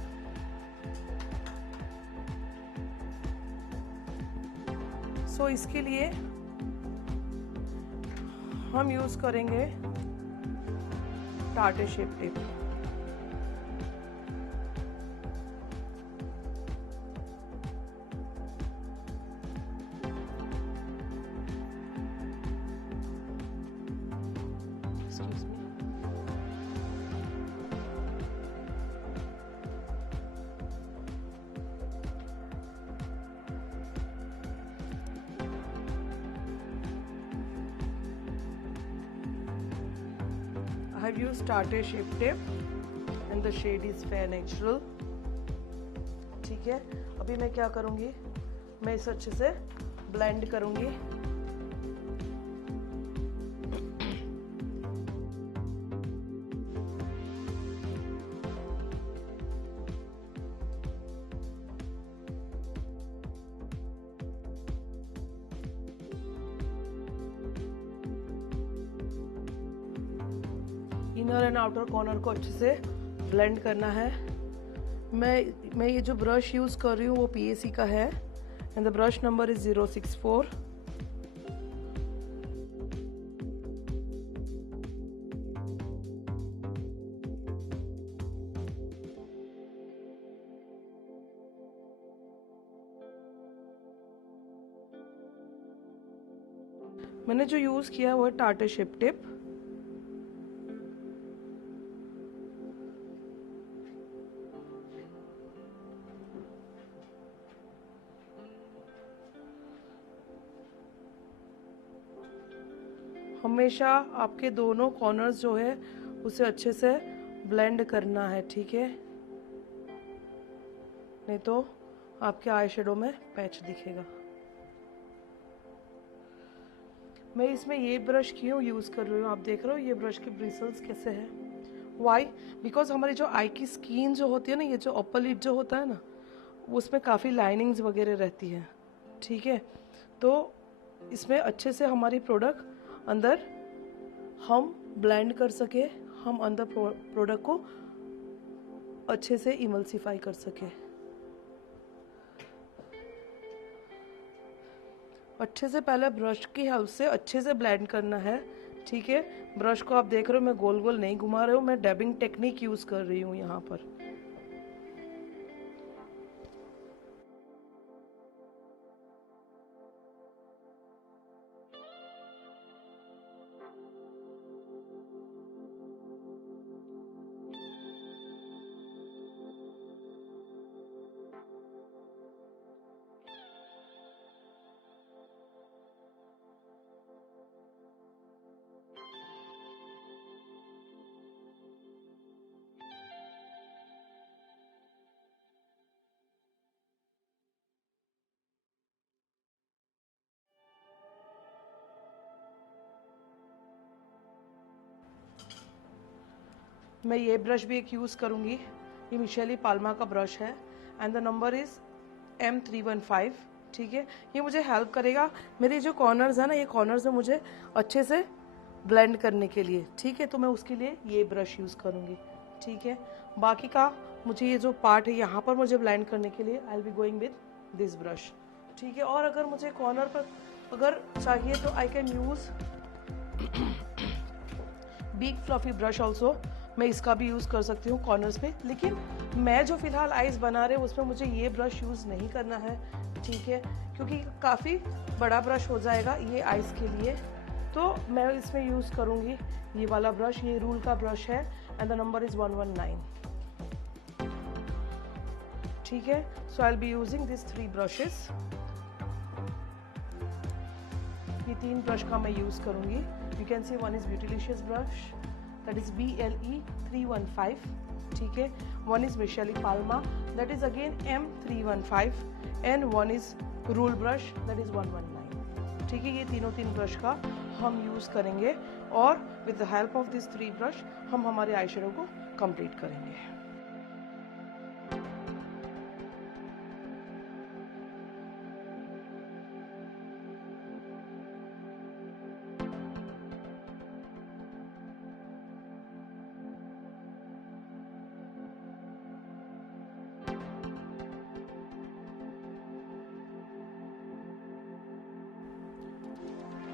So इसके लिए हम यूज करेंगे Tarte shape tape. Excuse me. I have used Tarte Shape Tape and the shade is Fair Natural। ठीक है, अभी मैं क्या करूँगी, मैं इसे अच्छे से ब्लेंड करूँगी। इनर एंड आउटर कॉर्नर को अच्छे से ब्लेंड करना है। मैं ये जो ब्रश यूज़ कर रही हूँ वो PAC का है and the brush number is 064। मैंने जो यूज़ किया वो है टार्टे शेप टेप। हमेशा आपके दोनों कॉर्नर्स जो है उसे अच्छे से ब्लेंड करना है, ठीक है, नहीं तो आपके आई शेडो में पैच दिखेगा। मैं इसमें ये ब्रश क्यों यूज़ कर रही हूँ, आप देख रहे हो ये ब्रश के ब्रिसल्स कैसे हैं। वाई? बिकॉज हमारी जो आई की स्किन जो होती है ना, ये जो अपर लिड जो होता है ना, उसमें काफ़ी लाइनिंग्स वगैरह रहती है, ठीक है। तो इसमें अच्छे से हमारी प्रोडक्ट अंदर हम ब्लेंड कर सके, हम अंदर प्रोडक्ट को अच्छे से इमल्सिफाई कर सके। अच्छे से पहले ब्रश की हेल्प से अच्छे से ब्लेंड करना है, ठीक है। ब्रश को आप देख रहे हो मैं गोल गोल नहीं घुमा रही हूँ, मैं डैबिंग टेक्निक यूज कर रही हूँ यहाँ पर। मैं ये ब्रश भी एक यूज़ करूँगी, ये मिशेली पाल्मा का ब्रश है and the number is M315, ठीक है। ये मुझे हेल्प करेगा, मेरे जो कॉर्नर्स है ना, ये कॉर्नर्स है मुझे अच्छे से ब्लेंड करने के लिए, ठीक है। तो मैं उसके लिए ये ब्रश यूज़ करूँगी, ठीक है। बाकी का मुझे ये जो पार्ट है यहाँ पर मुझे ब्लेंड करने के लिए I will be going with this brush, ठीक है। और अगर मुझे कॉर्नर पर अगर चाहिए तो I can use big fluffy brush also, मैं इसका भी यूज़ कर सकती हूँ कॉर्नर्स पे। लेकिन मैं जो फिलहाल आइज बना रहे उसमें मुझे ये ब्रश यूज़ नहीं करना है, ठीक है, क्योंकि काफ़ी बड़ा ब्रश हो जाएगा ये आइज के लिए। तो मैं इसमें यूज़ करूँगी ये वाला ब्रश, ये रूल का ब्रश है एंड द नंबर इज़ 119। ठीक है। So I will be using this 3 brushes. ये 3 ब्रश का मैं यूज करूंगी। You can see one is Beautilicious brush, that is BLE 315, ठीक है। One is Michelli Palma, that is again M315, and one is Rule brush, that is 119, ठीक है। ये तीन ब्रश का हम यूज करेंगे और with the help of this 3 brush हम हमारे आई शेडो को कंप्लीट करेंगे।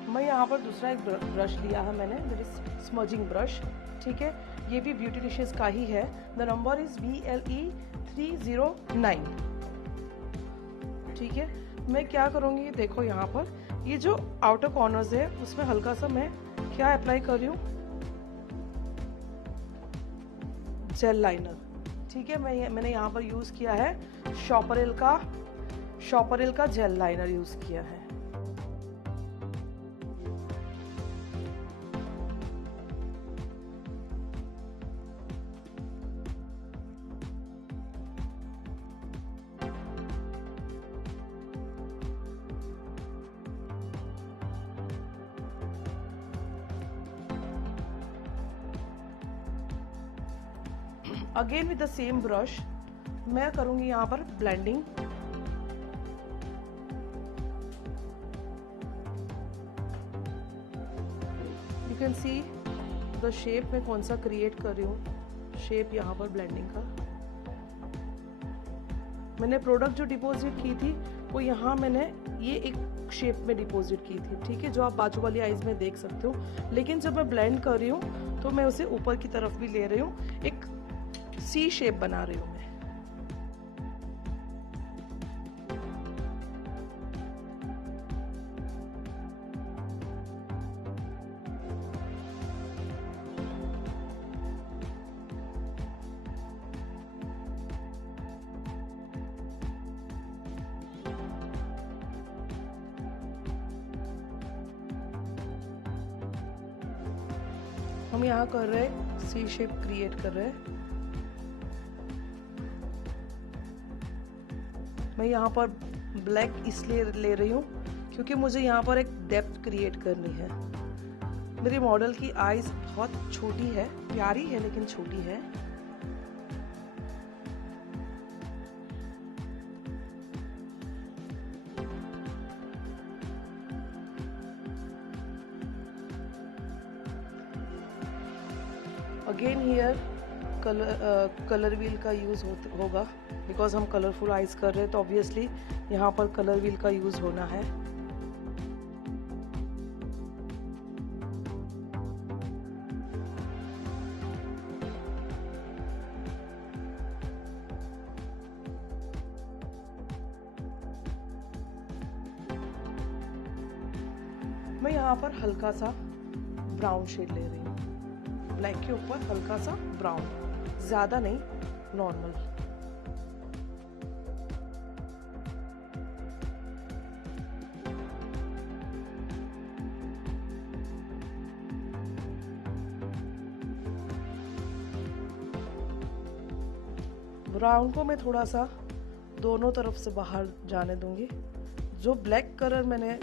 मैं यहाँ पर दूसरा एक ब्रश लिया है मैंने, दैट इज स्मजिंग ब्रश, ठीक है। ये भी ब्यूटीलिशियस का ही है। द नंबर इज BLE 309, ठीक है। मैं क्या करूँगी, देखो यहाँ पर ये जो आउटर कॉर्नर्स है उसमें हल्का सा मैं क्या अप्लाई कर रही हूँ, जेल लाइनर, ठीक है। मैंने यहाँ पर यूज किया है शॉपरेल का जेल लाइनर यूज किया है। Again with the same brush मैं करूंगी यहाँ पर blending. You can see the shape में कौन सा क्रिएट कर रही हूँ, शेप यहाँ पर ब्लेंडिंग का। मैंने प्रोडक्ट जो डिपॉजिट की थी वो यहाँ मैंने ये एक शेप में डिपॉजिट की थी, ठीक है, जो आप बाजू वाली आईज में देख सकते हो। लेकिन जब मैं ब्लेंड कर रही हूँ तो मैं उसे ऊपर की तरफ भी ले रही हूँ, एक सी शेप बना रही हूँ मैं। हम यहाँ कर रहे हैं सी शेप क्रिएट कर रहे हैं। मैं यहाँ पर ब्लैक इसलिए ले रही हूँ क्योंकि मुझे यहाँ पर एक डेप्थ क्रिएट करनी है। मेरी मॉडल की आईज बहुत छोटी है, प्यारी है लेकिन छोटी है। अगेन हियर कलर व्हील का यूज होगा, बिकॉज हम कलरफुल आइज कर रहे हैं तो ऑब्वियसली यहाँ पर कलर व्हील का यूज होना है। मैं यहाँ पर हल्का सा ब्राउन शेड ले रही हूँ, ब्लैक के ऊपर हल्का सा ब्राउन, ज्यादा नहीं, नॉर्मल। ब्राउन को मैं थोड़ा सा दोनों तरफ से बाहर जाने दूंगी। जो ब्लैक कलर मैंने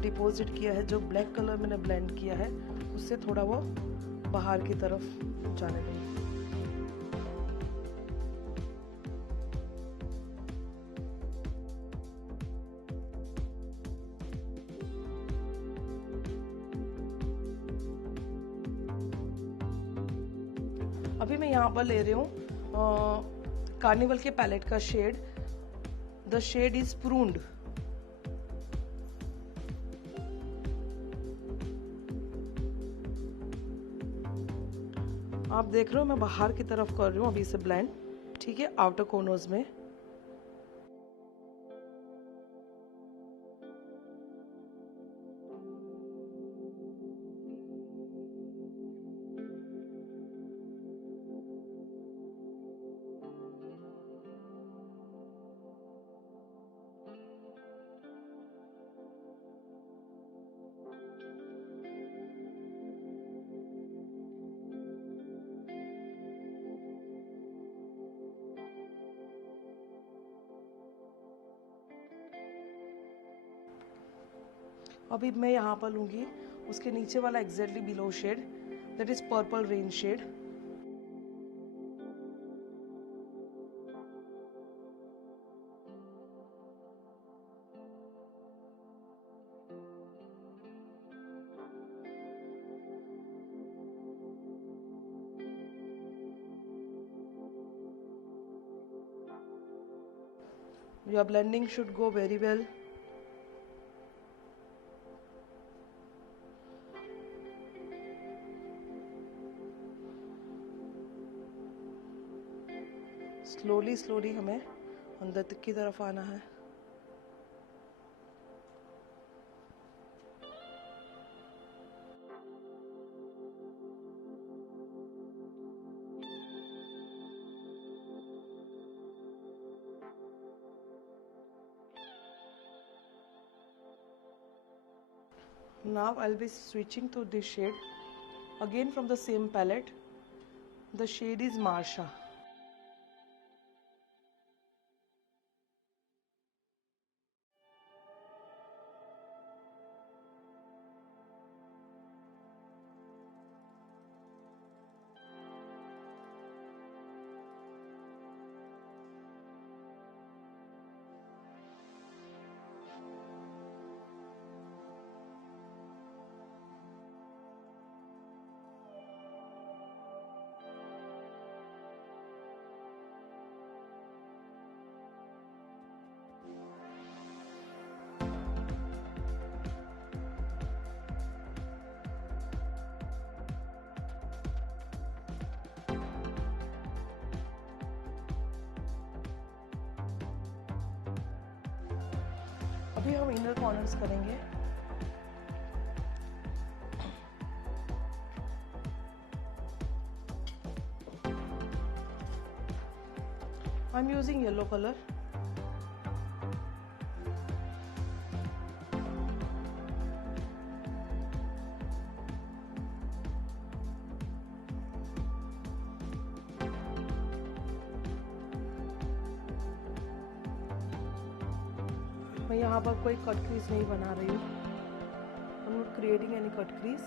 डिपॉजिट किया है, जो ब्लैक कलर मैंने ब्लेंड किया है, उससे थोड़ा वो बाहर की तरफ जाने दूंगी। अभी मैं यहाँ पर ले रही हूँ कार्निवल के पैलेट का shade, the shade is pruned. आप देख रहे हो मैं बाहर की तरफ कर रही हूँ अभी से ब्लेंड, ठीक है, आउटर कॉर्नर्स में। अभी मैं यहाँ पर लूँगी उसके नीचे वाला exactly below shade, that is purple rain shade. Your blending should go very well. Slowly हमें अंदर तक की तरफ आना है। Now I'll be switching to this shade again from the same palette. The shade is Marsha. अभी हम inner corners करेंगे। आई एम यूजिंग येलो कलर। मैं यहाँ पर कोई कट क्रीज नहीं बना रही हूँ। I am not creating any cut crease.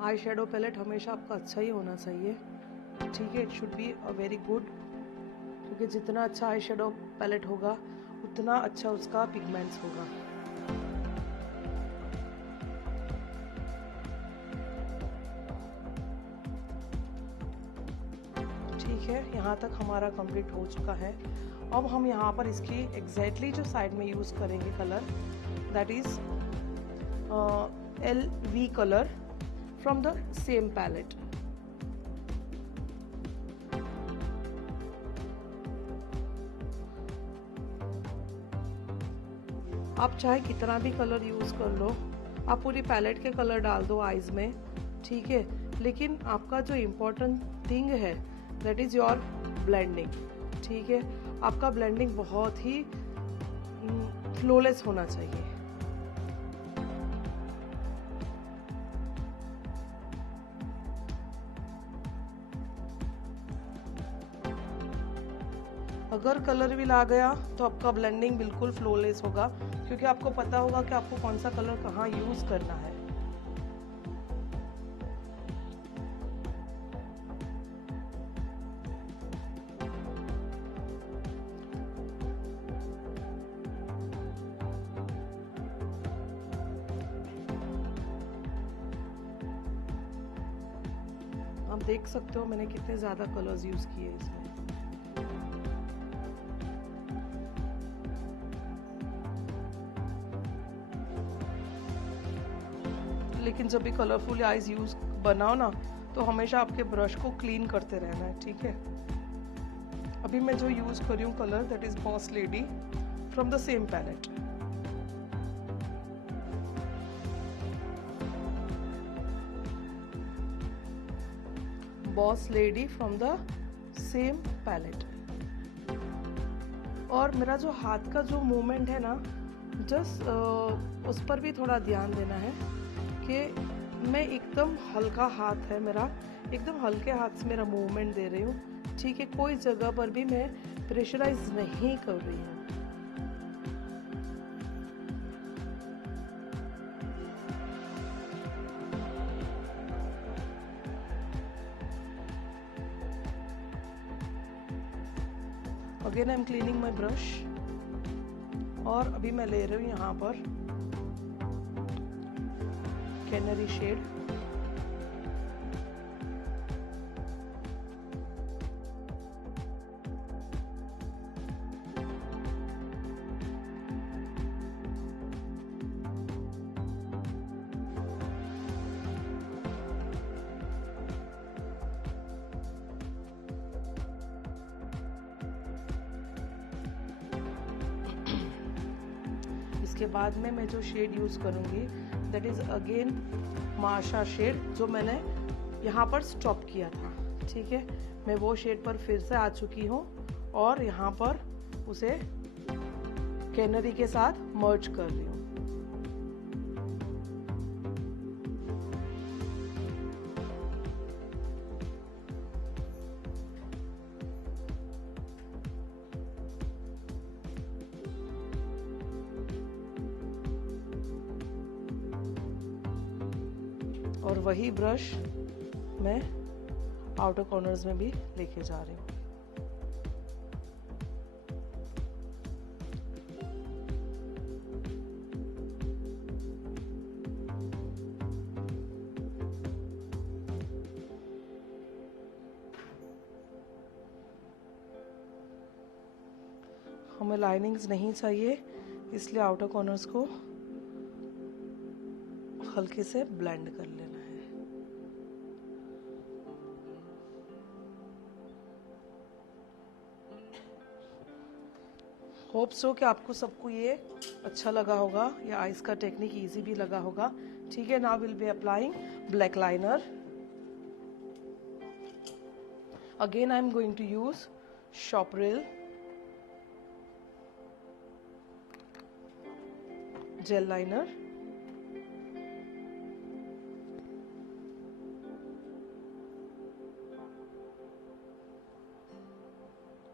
Eyeshadow palette हमेशा आपका अच्छा ही होना चाहिए, ठीक है। It should be a very good, क्योंकि जितना अच्छा आई शेडो पैलेट होगा उतना अच्छा उसका पिगमेंट्स होगा। ठीक है, यहाँ तक हमारा कंप्लीट हो चुका है। अब हम यहाँ पर इसकी एग्जैक्टली जो साइड में यूज करेंगे colour, that is LV colour from the same palette. आप चाहे कितना भी कलर यूज कर लो, आप पूरी पैलेट के कलर डाल दो आईज में, ठीक है, लेकिन आपका जो इम्पोर्टेंट थिंग है दैट इज योर ब्लेंडिंग, ठीक है। आपका ब्लेंडिंग बहुत ही फ्लोलेस होना चाहिए। अगर कलर भी ला गया तो आपका ब्लेंडिंग बिल्कुल फ्लोलेस होगा, क्योंकि आपको पता होगा कि आपको कौन सा कलर कहाँ यूज करना है। आप देख सकते हो मैंने कितने ज्यादा कलर्स यूज किए इसमें। लेकिन जब भी कलरफुल आईज यूज बनाओ ना, तो हमेशा आपके ब्रश को क्लीन करते रहना है, ठीक है। अभी मैं जो यूज कर रही हूँ colour that is boss lady from the same palette. Boss lady from the same palette. और मेरा जो हाथ का जो मूवमेंट है ना, जस्ट उस पर भी थोड़ा ध्यान देना है कि मैं एकदम हल्का हाथ है मेरा, एकदम हल्के हाथ से मेरा मूवमेंट दे रही हूँ, ठीक है। कोई जगह पर भी मैं प्रेशराइज नहीं कर रही हूँ। Again I M cleaning my brush, और अभी मैं ले रही हूँ यहाँ पर कैनरी शेड। इसके बाद में मैं जो शेड यूज़ करूँगी दैट इज़ अगेन माशा शेड, जो मैंने यहाँ पर स्टॉप किया था, ठीक है। मैं वो शेड पर फिर से आ चुकी हूँ और यहाँ पर उसे कैनरी के साथ मर्ज कर रही हूँ। और वही ब्रश मैं आउटर कॉर्नर्स में भी लेके जा रही हूँ। हमें लाइनिंग्स नहीं चाहिए, इसलिए आउटर कॉर्नर्स को हल्के से ब्लेंड कर लेना है। होप सो कि आपको सबको ये अच्छा लगा होगा, ये आइज का टेक्निक इजी भी लगा होगा, ठीक है। Now will be applying black liner. Again I am going to use shopperil gel liner.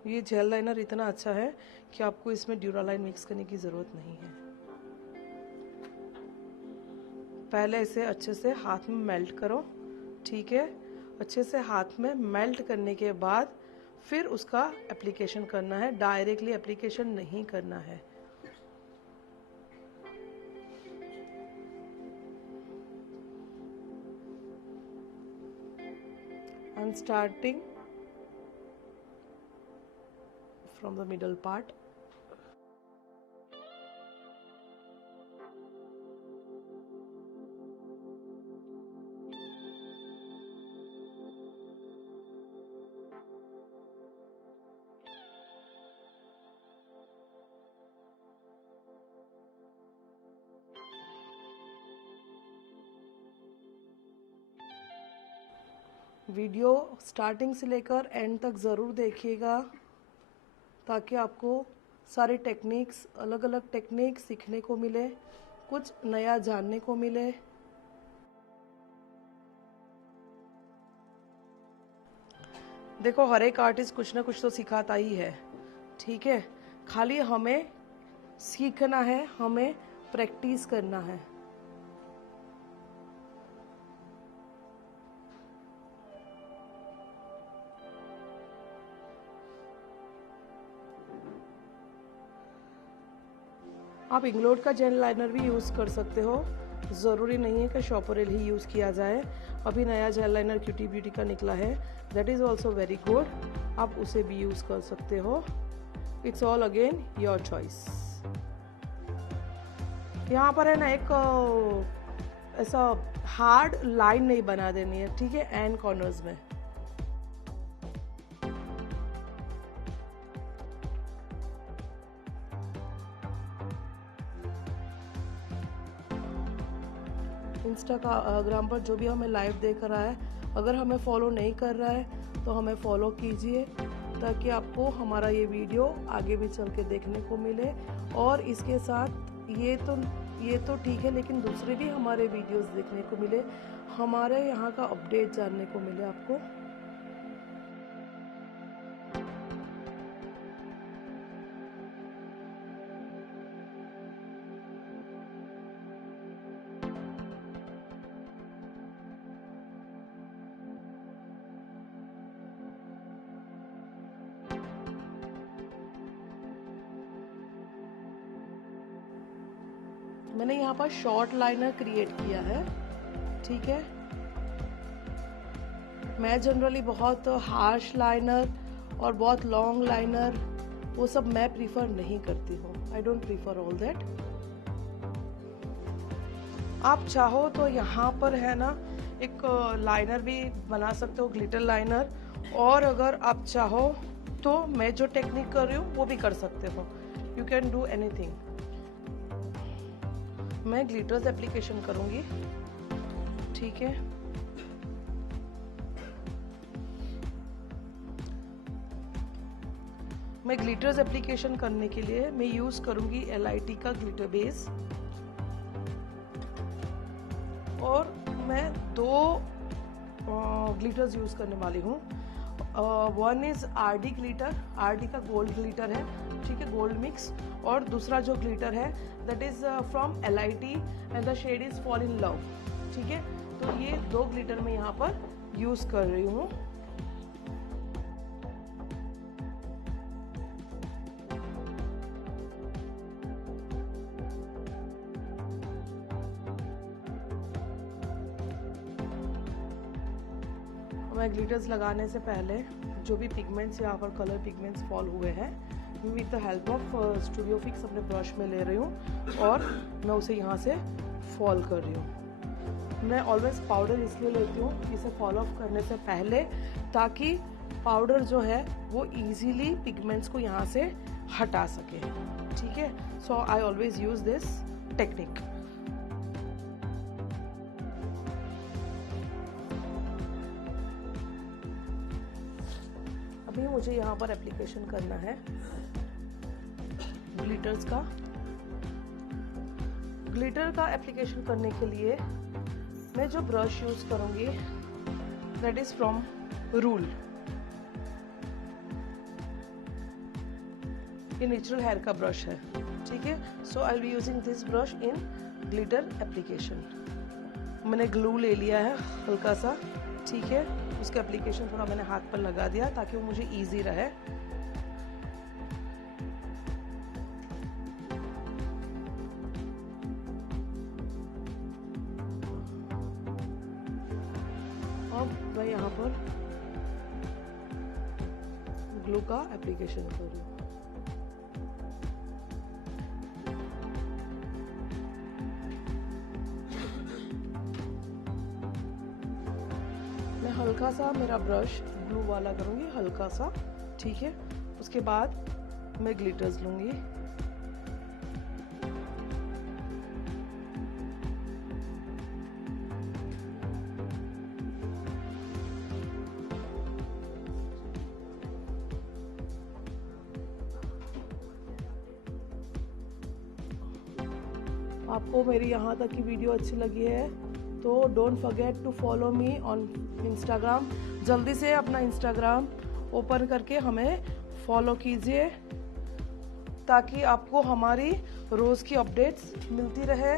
ये जेल लाइनर इतना अच्छा है कि आपको इसमें ड्यूरालाइन मिक्स करने की ज़रूरत नहीं है। पहले इसे अच्छे से हाथ में मेल्ट करो, ठीक है। अच्छे से हाथ में मेल्ट करने के बाद फिर उसका एप्लीकेशन करना है, डायरेक्टली एप्लीकेशन नहीं करना है। I am starting from the middle part. Video starting से लेकर एंड तक ज़रूर देखिएगा, ताकि आपको सारे टेक्निक्स, अलग अलग टेक्निक सीखने को मिले, कुछ नया जानने को मिले। देखो, हर एक आर्टिस्ट कुछ ना कुछ तो सिखाता ही है, ठीक है। खाली हमें सीखना है, हमें प्रैक्टिस करना है। आप इंग्लोड का जेल लाइनर भी यूज़ कर सकते हो, ज़रूरी नहीं है कि शॉपरिल ही यूज़ किया जाए। अभी नया जेल लाइनर क्यूटी ब्यूटी का निकला है, that is also very good, आप उसे भी यूज़ कर सकते हो। It's all again your choice. यहाँ पर है ना, एक ऐसा हार्ड लाइन नहीं बना देनी है, ठीक है, एंड कॉर्नर्स में। इंस्टाग्राम पर जो भी हमें लाइव देख रहा है, अगर हमें फॉलो नहीं कर रहा है तो हमें फॉलो कीजिए, ताकि आपको हमारा ये वीडियो आगे भी चल के देखने को मिले। और इसके साथ ये तो ठीक है, लेकिन दूसरे भी हमारे वीडियोस देखने को मिले, हमारे यहाँ का अपडेट जानने को मिले आपको। मैंने यहाँ पर शॉर्ट लाइनर क्रिएट किया है, ठीक है। मैं जनरली बहुत हार्श लाइनर और बहुत लॉन्ग लाइनर वो सब मैं प्रीफर नहीं करती हूँ। I don't prefer all that. आप चाहो तो यहाँ पर है ना एक लाइनर भी बना सकते हो, ग्लिटर लाइनर। और अगर आप चाहो तो मैं जो टेक्निक कर रही हूँ वो भी कर सकते हो। You can do anything. मैं ग्लिटर्स एप्लीकेशन करूंगी, ठीक है। मैं ग्लिटर्स एप्लीकेशन करने के लिए मैं यूज करूंगी LIT का ग्लिटर बेस, और मैं 2 ग्लिटर्स यूज करने वाली हूँ। One is RD glitter, RD का गोल्ड ग्लिटर है, ठीक है, गोल्ड मिक्स। और दूसरा जो ग्लिटर है that is from LIT and the shade is fall in love, ठीक है। तो ये 2 ग्लिटर मैं यहाँ पर यूज कर रही हूँ। मैं ग्लिटर्स लगाने से पहले जो भी पिगमेंट्स यहाँ पर कलर पिगमेंट्स फॉल हुए हैं, with the help of studio fix अपने ब्रश में ले रही हूँ और मैं उसे यहाँ से फॉल कर रही हूँ। मैं ऑलवेज पाउडर इसलिए लेती हूँ इसे फॉल ऑफ करने से पहले, ताकि पाउडर जो है वो इजीली पिगमेंट्स को यहाँ से हटा सके, ठीक है। So I always use this technique. अभी मुझे यहाँ पर एप्लीकेशन करना है ग्लिटर्स का। ग्लिटर का एप्लीकेशन करने के लिए मैं जो ब्रश यूज करूंगी दैट इज फ्रॉम रूल। ये नेचुरल हेयर का ब्रश है, ठीक है। So I will be using this brush in glitter application. मैंने ग्लू ले लिया है हल्का सा, ठीक है। उसका एप्लीकेशन थोड़ा मैंने हाथ पर लगा दिया ताकि वो मुझे इजी रहे। अब मैं यहाँ पर ग्लू का एप्लीकेशन कर रही हूँ। मैं हल्का सा मेरा ब्रश ग्लू वाला करूँगी, हल्का सा, ठीक है। उसके बाद मैं ग्लिटर्स लूँगी। आपको मेरी यहाँ तक की वीडियो अच्छी लगी है तो don't forget to follow me on Instagram. जल्दी से अपना इंस्टाग्राम ओपन करके हमें फॉलो कीजिए ताकि आपको हमारी रोज़ की अपडेट्स मिलती रहे,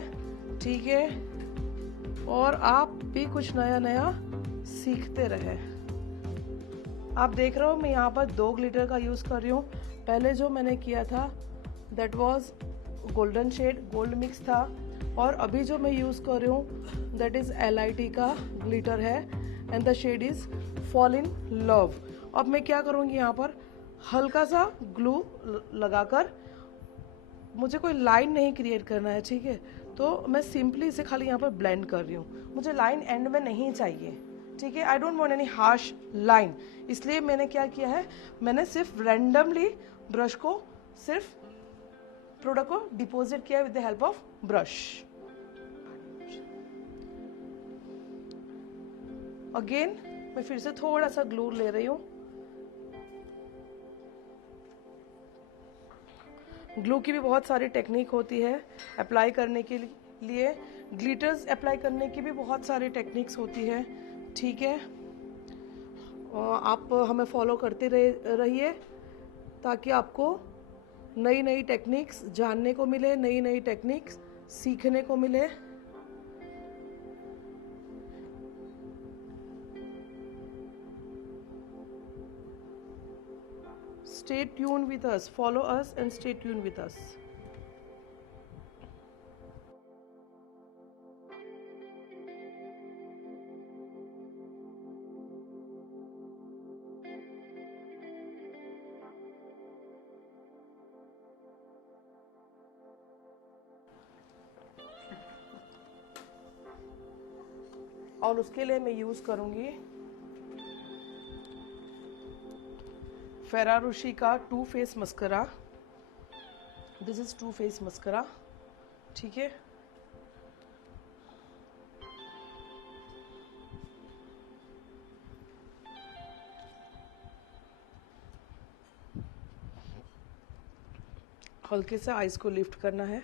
ठीक है। और आप भी कुछ नया नया सीखते रहे। आप देख रहे हो मैं यहाँ पर 2 ग्लिटर का यूज़ कर रही हूँ। पहले जो मैंने किया था that was golden shade, gold mix था। और अभी जो मैं यूज़ कर रही हूँ दैट इज़ LIT का ग्लिटर है and the shade is fall in love. अब मैं क्या करूँगी, यहाँ पर हल्का सा ग्लू लगाकर, मुझे कोई लाइन नहीं क्रिएट करना है, ठीक है। तो मैं सिंपली इसे खाली यहाँ पर ब्लेंड कर रही हूँ। मुझे लाइन एंड में नहीं चाहिए, ठीक है। I don't want any harsh line, इसलिए मैंने क्या किया है, मैंने सिर्फ रैंडमली ब्रश को सिर्फ प्रोडक्ट को डिपॉजिट किया with the help of brush. Again मैं फिर से थोड़ा सा ग्लू ले रही हूँ। ग्लू की भी बहुत सारी टेक्निक होती है अप्लाई करने के लिए। ग्लिटर्स अप्लाई करने की भी बहुत सारी टेक्निक्स होती है, ठीक है। आप हमें फॉलो करते रहिए ताकि आपको नई नई टेक्निक्स जानने को मिले, नई नई टेक्निक्स सीखने को मिले। Stay tuned with us, follow us and stay tuned with us. और उसके लिए मैं यूज करूंगी फेरारोशी का Too Faced mascara. This is Too Faced mascara, ठीक है। हल्के से आइज को लिफ्ट करना है।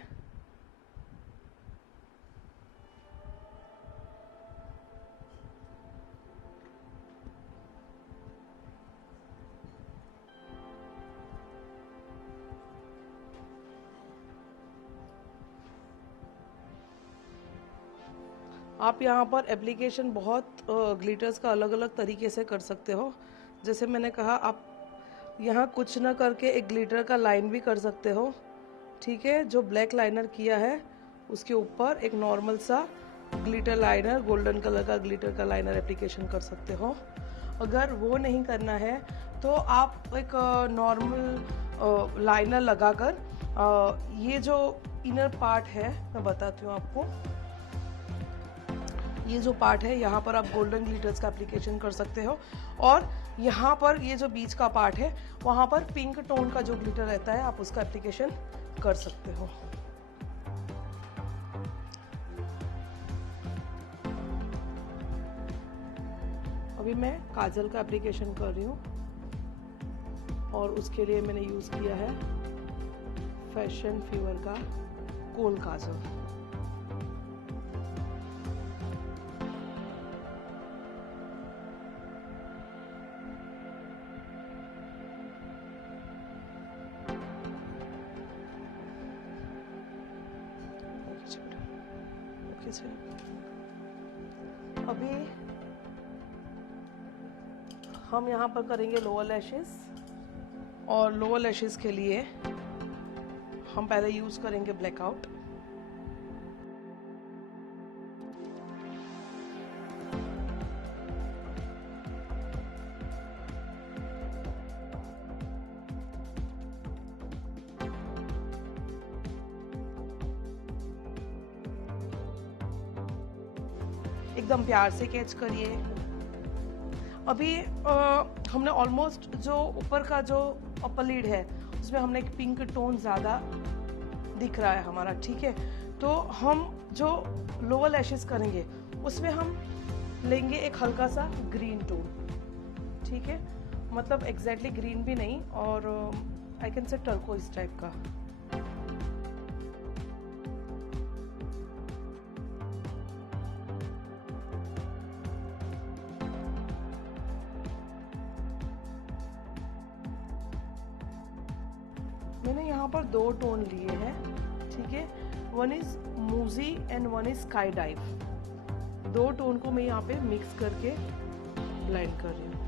आप यहाँ पर एप्लीकेशन बहुत ग्लिटर्स का अलग अलग तरीके से कर सकते हो। जैसे मैंने कहा, आप यहाँ कुछ ना करके एक ग्लिटर का लाइन भी कर सकते हो, ठीक है। जो ब्लैक लाइनर किया है उसके ऊपर एक नॉर्मल सा ग्लिटर लाइनर, गोल्डन कलर का ग्लिटर का लाइनर एप्लीकेशन कर सकते हो। अगर वो नहीं करना है तो आप एक नॉर्मल लाइनर लगाकर ये जो इनर पार्ट है, मैं बताती हूँ आपको, ये जो पार्ट है यहाँ पर आप गोल्डन ग्लिटर्स का एप्लीकेशन कर सकते हो। और यहाँ पर ये जो बीच का पार्ट है वहाँ पर पिंक टोन का जो ग्लिटर रहता है आप उसका एप्लीकेशन कर सकते हो। अभी मैं काजल का एप्लीकेशन कर रही हूँ और उसके लिए मैंने यूज किया है फैशन फीवर का कोल काजल। अभी हम यहाँ पर करेंगे लोअर लैशेस, और लोअर लैशेस के लिए हम पहले यूज करेंगे ब्लैकआउट। एकदम प्यार से कैच करिए। अभी हमने ऑलमोस्ट जो ऊपर का जो अपर लिड है उसमें हमने एक पिंक टोन ज़्यादा दिख रहा है हमारा, ठीक है। तो हम जो लोअर लैशेस करेंगे उसमें हम लेंगे एक हल्का सा ग्रीन टोन, ठीक है। मतलब एग्जैक्टली ग्रीन भी नहीं, और आई कैन से टर्कोइज टाइप का। मैंने यहाँ पर दो टोन लिए हैं, ठीक है। One is moozy and one is Sky Dive. दो टोन को मैं यहाँ पे मिक्स करके ब्लेंड कर रही हूँ।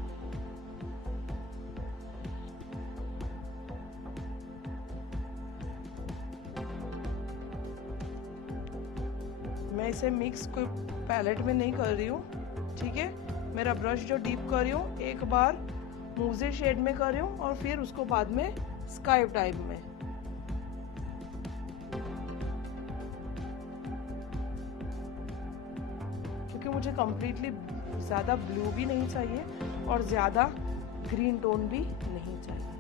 मैं इसे मिक्स कोई पैलेट में नहीं कर रही हूँ, ठीक है। मेरा ब्रश जो डीप कर रही हूँ, एक बार मूजी शेड में कर रही हूँ और फिर उसको बाद में स्काई टाइप में। क्योंकि मुझे कंप्लीटली ज़्यादा ब्लू भी नहीं चाहिए और ज़्यादा ग्रीन टोन भी नहीं चाहिए।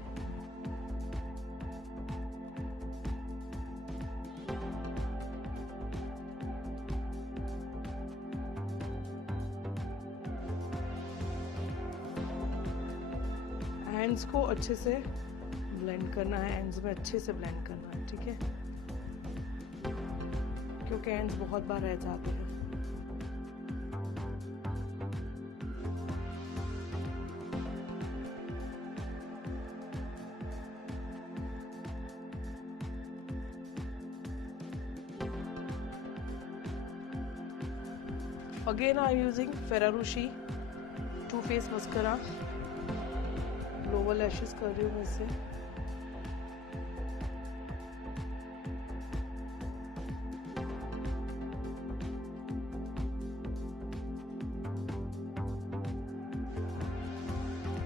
हैंड्स को अच्छे से ब्लेंड करना है, एंड्स में अच्छे से ब्लेंड करना है, ठीक है, क्योंकि एंड्स बहुत बार रह जाते हैं। Again I am using Ferrarushi Too Faced Mascara, lower lashes कर रही हूँ मैं इससे।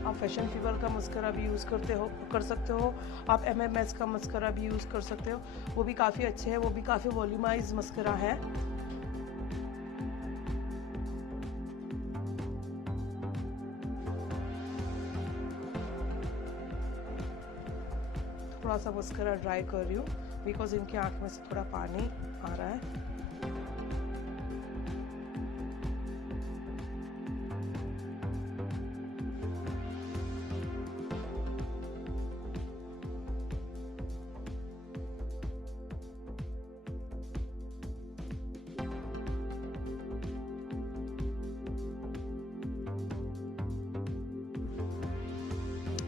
आप फैशन फीवर का मस्करा भी यूज़ कर सकते हो, आप MMS का मस्करा भी यूज़ कर सकते हो, वो भी काफ़ी अच्छे हैं, वो भी काफ़ी वॉल्यूमाइज मस्करा है। थोड़ा सा मस्करा ड्राई कर रही हूँ बिकॉज इनकी आँख में से थोड़ा पानी आ रहा है।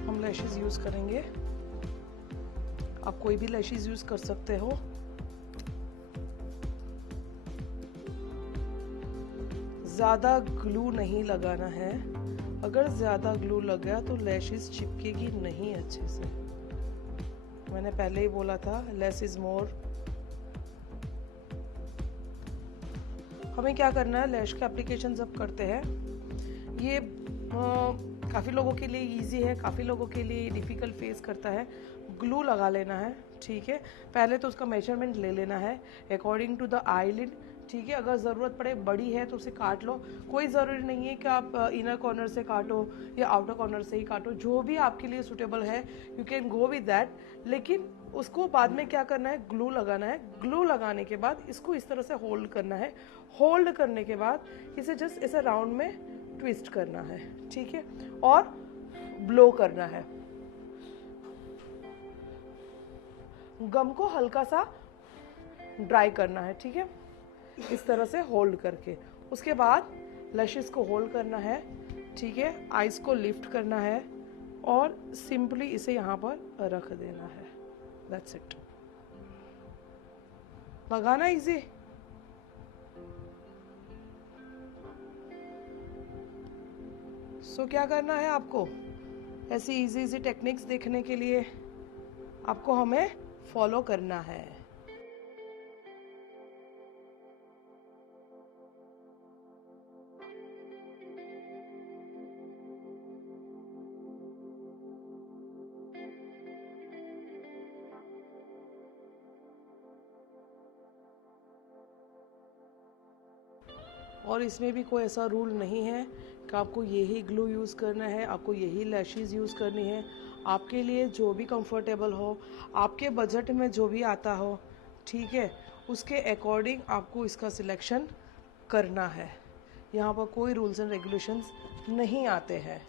हम लैशेस यूज करेंगे, आप कोई भी लैशेस यूज कर सकते हो। ज्यादा ग्लू नहीं लगाना है, अगर ज्यादा ग्लू लग गया तो लैशेस चिपकेगी नहीं अच्छे से। मैंने पहले ही बोला था लेस इज मोर। हमें क्या करना है, लैश के एप्लीकेशन जब करते हैं, ये काफ़ी लोगों के लिए इजी है, काफ़ी लोगों के लिए डिफ़िकल्ट फेस करता है। ग्लू लगा लेना है, ठीक है। पहले तो उसका मेजरमेंट ले लेना है अकॉर्डिंग टू द आईलिड, ठीक है। अगर ज़रूरत पड़े बड़ी है तो उसे काट लो, कोई ज़रूरी नहीं है कि आप इनर कॉर्नर से काटो या आउटर कॉर्नर से ही काटो, जो भी आपके लिए सूटेबल है you can go with that. लेकिन उसको बाद में क्या करना है, ग्लू लगाना है। ग्लू लगाने के बाद इसको इस तरह से होल्ड करना है। होल्ड करने के बाद इसे जस्ट ऐसे राउंड में ट्विस्ट करना है, ठीक है, और ब्लो करना है। गम को हल्का सा ड्राई करना है, ठीक है, इस तरह से होल्ड करके। उसके बाद लैशेस को होल्ड करना है, ठीक है, आईज को लिफ्ट करना है और सिंपली इसे यहाँ पर रख देना है। That's it. लगाना इजी। सो क्या करना है आपको, ऐसी इजी टेक्निक्स देखने के लिए आपको हमें फॉलो करना है। और इसमें भी कोई ऐसा रूल नहीं है कि आपको यही ग्लू यूज़ करना है, आपको यही लैशेस यूज़ करनी है। आपके लिए जो भी कंफर्टेबल हो, आपके बजट में जो भी आता हो, ठीक है, उसके अकॉर्डिंग आपको इसका सिलेक्शन करना है। यहाँ पर कोई रूल्स एंड रेगुलेशंस नहीं आते हैं।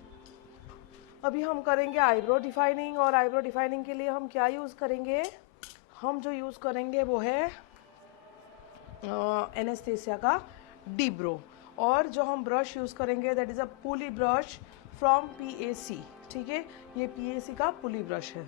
अभी हम करेंगे आईब्रो डिफाइनिंग, और आईब्रो डिफाइनिंग के लिए हम क्या यूज़ करेंगे, हम जो यूज़ करेंगे वो है एनेस्थेसिया का डिब्रो। और जो हम ब्रश यूज़ करेंगे that is a pulley brush from PAC, ठीक है, ये PAC का पुली ब्रश है।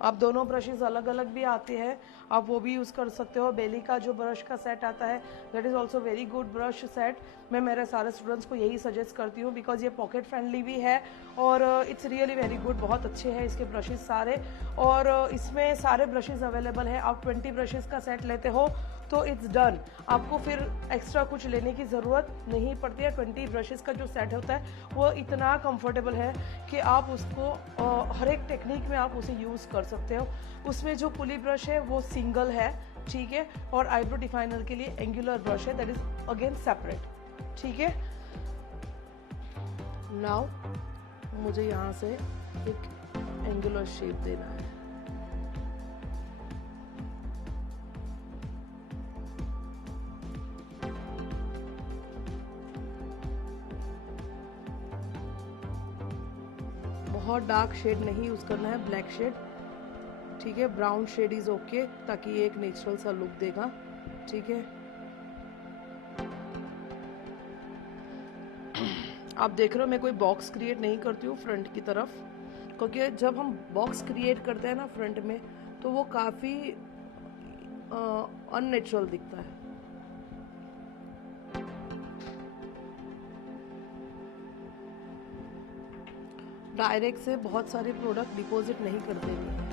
आप दोनों ब्रशेस अलग अलग भी आते हैं, आप वो भी यूज़ कर सकते हो। बेली का जो ब्रश का सेट आता है that is also very good brush set. मैं मेरे सारे स्टूडेंट्स को यही सजेस्ट करती हूँ बिकॉज ये पॉकेट फ्रेंडली भी है और इट्स रियली वेरी गुड। बहुत अच्छे हैं इसके ब्रशेस सारे, और इसमें सारे ब्रशेस अवेलेबल है। आप 20 ब्रशेस का सेट लेते हो तो इट्स डन, आपको फिर एक्स्ट्रा कुछ लेने की ज़रूरत नहीं पड़ती है। 20 ब्रशेस का जो सेट होता है वो इतना कंफर्टेबल है कि आप उसको हर एक टेक्निक में आप उसे यूज़ कर सकते हो। उसमें जो पुली ब्रश है वो सिंगल है, ठीक है, और आईब्रो डिफाइनर के लिए एंगुलर ब्रश है दैट इज अगेन सेपरेट, ठीक है। नाउ मुझे यहाँ से एक एंगुलर शेप देना है। बहुत डार्क शेड नहीं यूज़ करना है, ब्लैक शेड, ठीक है। ब्राउन शेड इज़ ओके, ताकि ये एक नेचुरल सा लुक देगा, ठीक है। आप देख रहे हो मैं कोई बॉक्स क्रिएट नहीं करती हूँ फ्रंट की तरफ, क्योंकि जब हम बॉक्स क्रिएट करते हैं ना फ्रंट में, तो वो काफ़ी अननेचुरल दिखता है। डायरेक्ट से बहुत सारे प्रोडक्ट डिपॉजिट नहीं कर देनी है।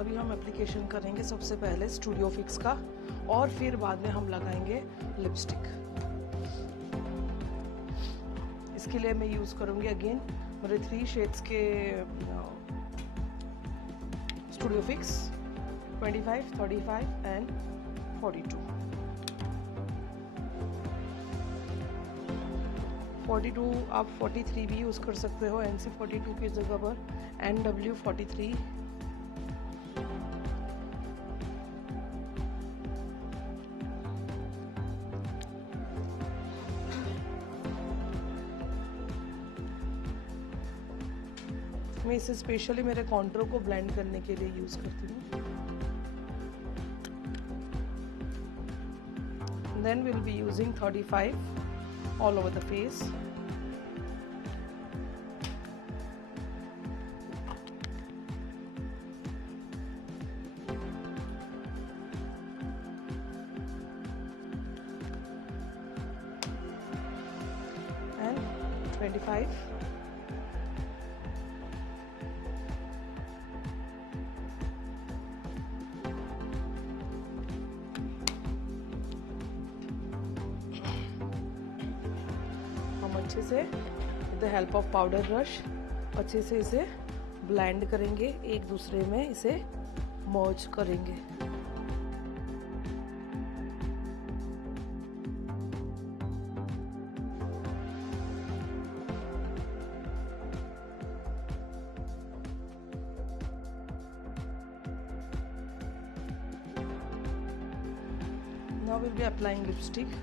अभी हम एप्लीकेशन करेंगे सबसे पहले स्टूडियो फिक्स का, और फिर बाद में हम लगाएंगे लिपस्टिक। इसके लिए मैं यूज़ करूँगी अगेन मेरे 3 शेड्स के स्टूडियो फिक्स 25, 35 एंड 42। 42 आप 43 भी यूज़ कर सकते हो NC 42 की जगह पर, NW 43। मैं इसे स्पेशली मेरे कॉन्टूर को ब्लेंड करने के लिए यूज़ करती हूँ। Then will be using 35 all over the face. And 25। अच्छे से with the help of powder brush अच्छे से इसे ब्लेंड करेंगे, एक दूसरे में इसे मर्ज करेंगे। Now we'll be applying lipstick.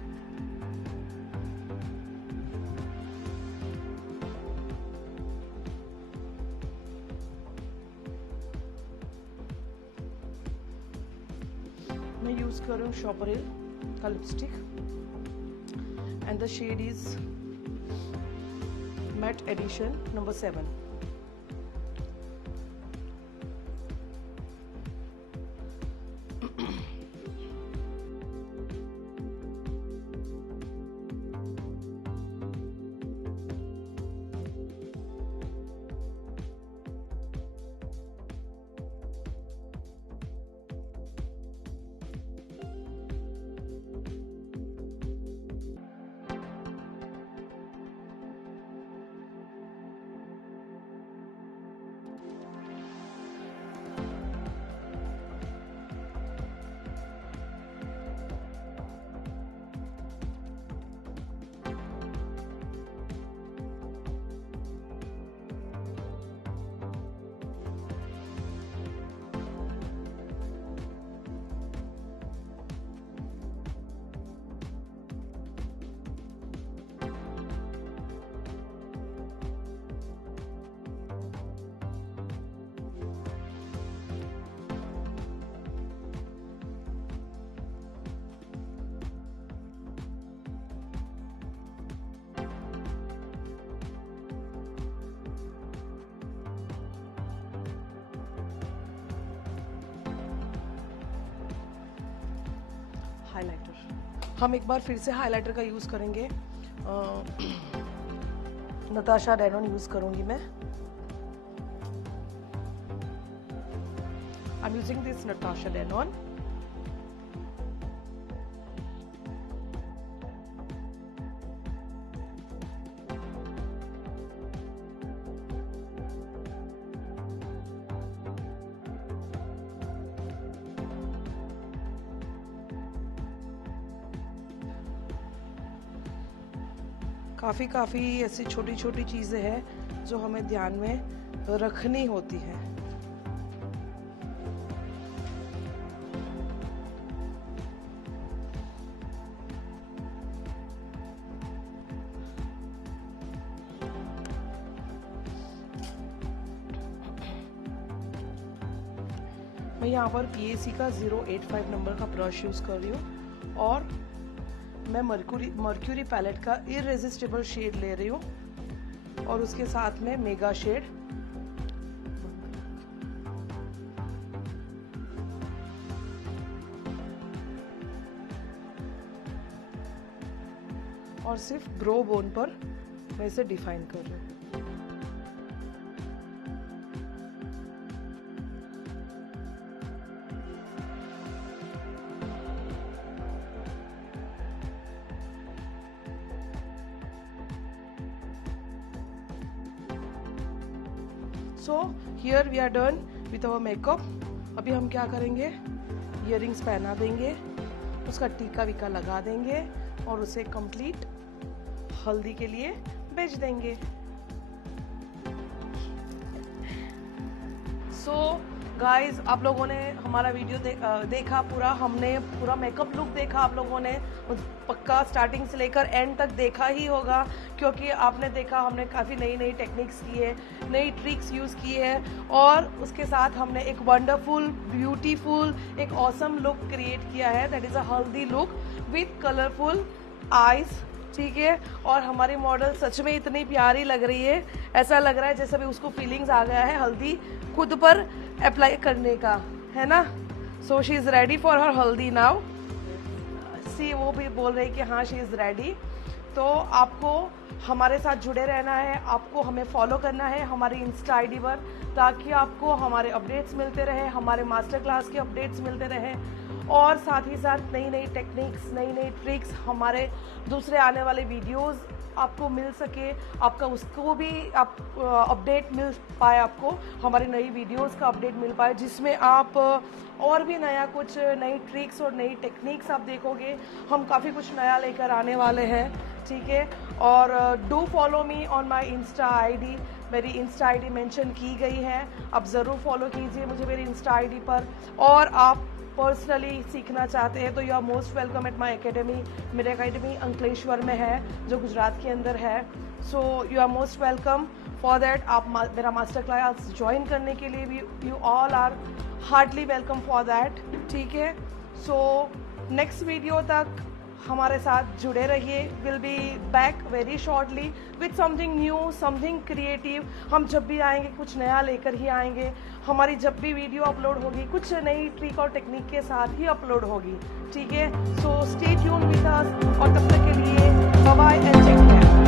मैं यूज़ कर रही हूँ शॉपरेल का lipstick and the shade is matte edition number 7। Highlighter. हम एक बार फिर से हाइलाइटर का यूज़ करेंगे। नताशा डेनॉन यूज़ करूँगी मैं। आई am using this Natasha Denon. काफ़ी ऐसी छोटी छोटी चीज़ें हैं जो हमें ध्यान में रखनी होती हैं। मैं यहाँ पर PAC का 085 नंबर का ब्रश यूज़ कर रही हूँ और मैं मर्क्यूरी पैलेट का इररेजिस्टिबल शेड ले रही हूँ और उसके साथ में मेगा शेड। और सिर्फ ब्रो बोन पर मैं इसे डिफाइन कर रही हूँ। So here we are done with our makeup. अभी हम क्या करेंगे, इयररिंग्स पहना देंगे, उसका टीका वीका लगा देंगे और उसे कंप्लीट हल्दी के लिए भेज देंगे। सो गाइज, आप लोगों ने हमारा वीडियो देखा पूरा, हमने पूरा मेकअप लुक देखा। आप लोगों ने पक्का स्टार्टिंग से लेकर एंड तक देखा ही होगा, क्योंकि आपने देखा हमने काफ़ी नई टेक्निक्स की है, नई ट्रिक्स यूज़ की है और उसके साथ हमने एक वंडरफुल, ब्यूटीफुल, एक ऑसम लुक क्रिएट किया है। दैट इज़ अ हल्दी लुक विथ कलरफुल आईज। ठीक है, और हमारी मॉडल सच में इतनी प्यारी लग रही है, ऐसा लग रहा है जैसे भी उसको फीलिंग्स आ गया है हल्दी खुद पर अप्लाई करने का, है ना। So she is ready for her हल्दी नाउ। सी वो भी बोल रही कि हाँ शी इज़ रेडी। तो आपको हमारे साथ जुड़े रहना है, आपको हमें फॉलो करना है हमारी इंस्टा आईडी पर, ताकि आपको हमारे अपडेट्स मिलते रहे, हमारे मास्टर क्लास के अपडेट्स मिलते रहे और साथ ही साथ नई टेक्निक्स, नई ट्रिक्स, हमारे दूसरे आने वाले वीडियोस आपको मिल सके, आपका उसको भी आप अपडेट मिल पाए, आपको हमारी नई वीडियोस का अपडेट मिल पाए, जिसमें आप और भी नया कुछ नई ट्रिक्स और नई टेक्निक्स आप देखोगे। हम काफ़ी कुछ नया लेकर आने वाले हैं, ठीक है। और do follow me on my Insta ID. मेरी इंस्टा आईडी मेंशन की गई है, आप ज़रूर फॉलो कीजिए मुझे मेरी इंस्टा आईडी पर। और आप पर्सनली सीखना चाहते हैं तो you are most welcome at my academy. मेरी एकेडमी अंकलेश्वर में है, जो गुजरात के अंदर है। So you are most welcome for that. आप मेरा मास्टर क्लास ज्वाइन करने के लिए भी you all are heartly welcome for that, ठीक है। सो नेक्स्ट वीडियो तक हमारे साथ जुड़े रहिए। Will be back very shortly with something new, something creative. हम जब भी आएंगे कुछ नया लेकर ही आएंगे। हमारी जब भी वीडियो अपलोड होगी कुछ नई ट्रिक और टेक्निक के साथ ही अपलोड होगी, ठीक है। So stay tune with us और तब तक के लिए bye bye and take care.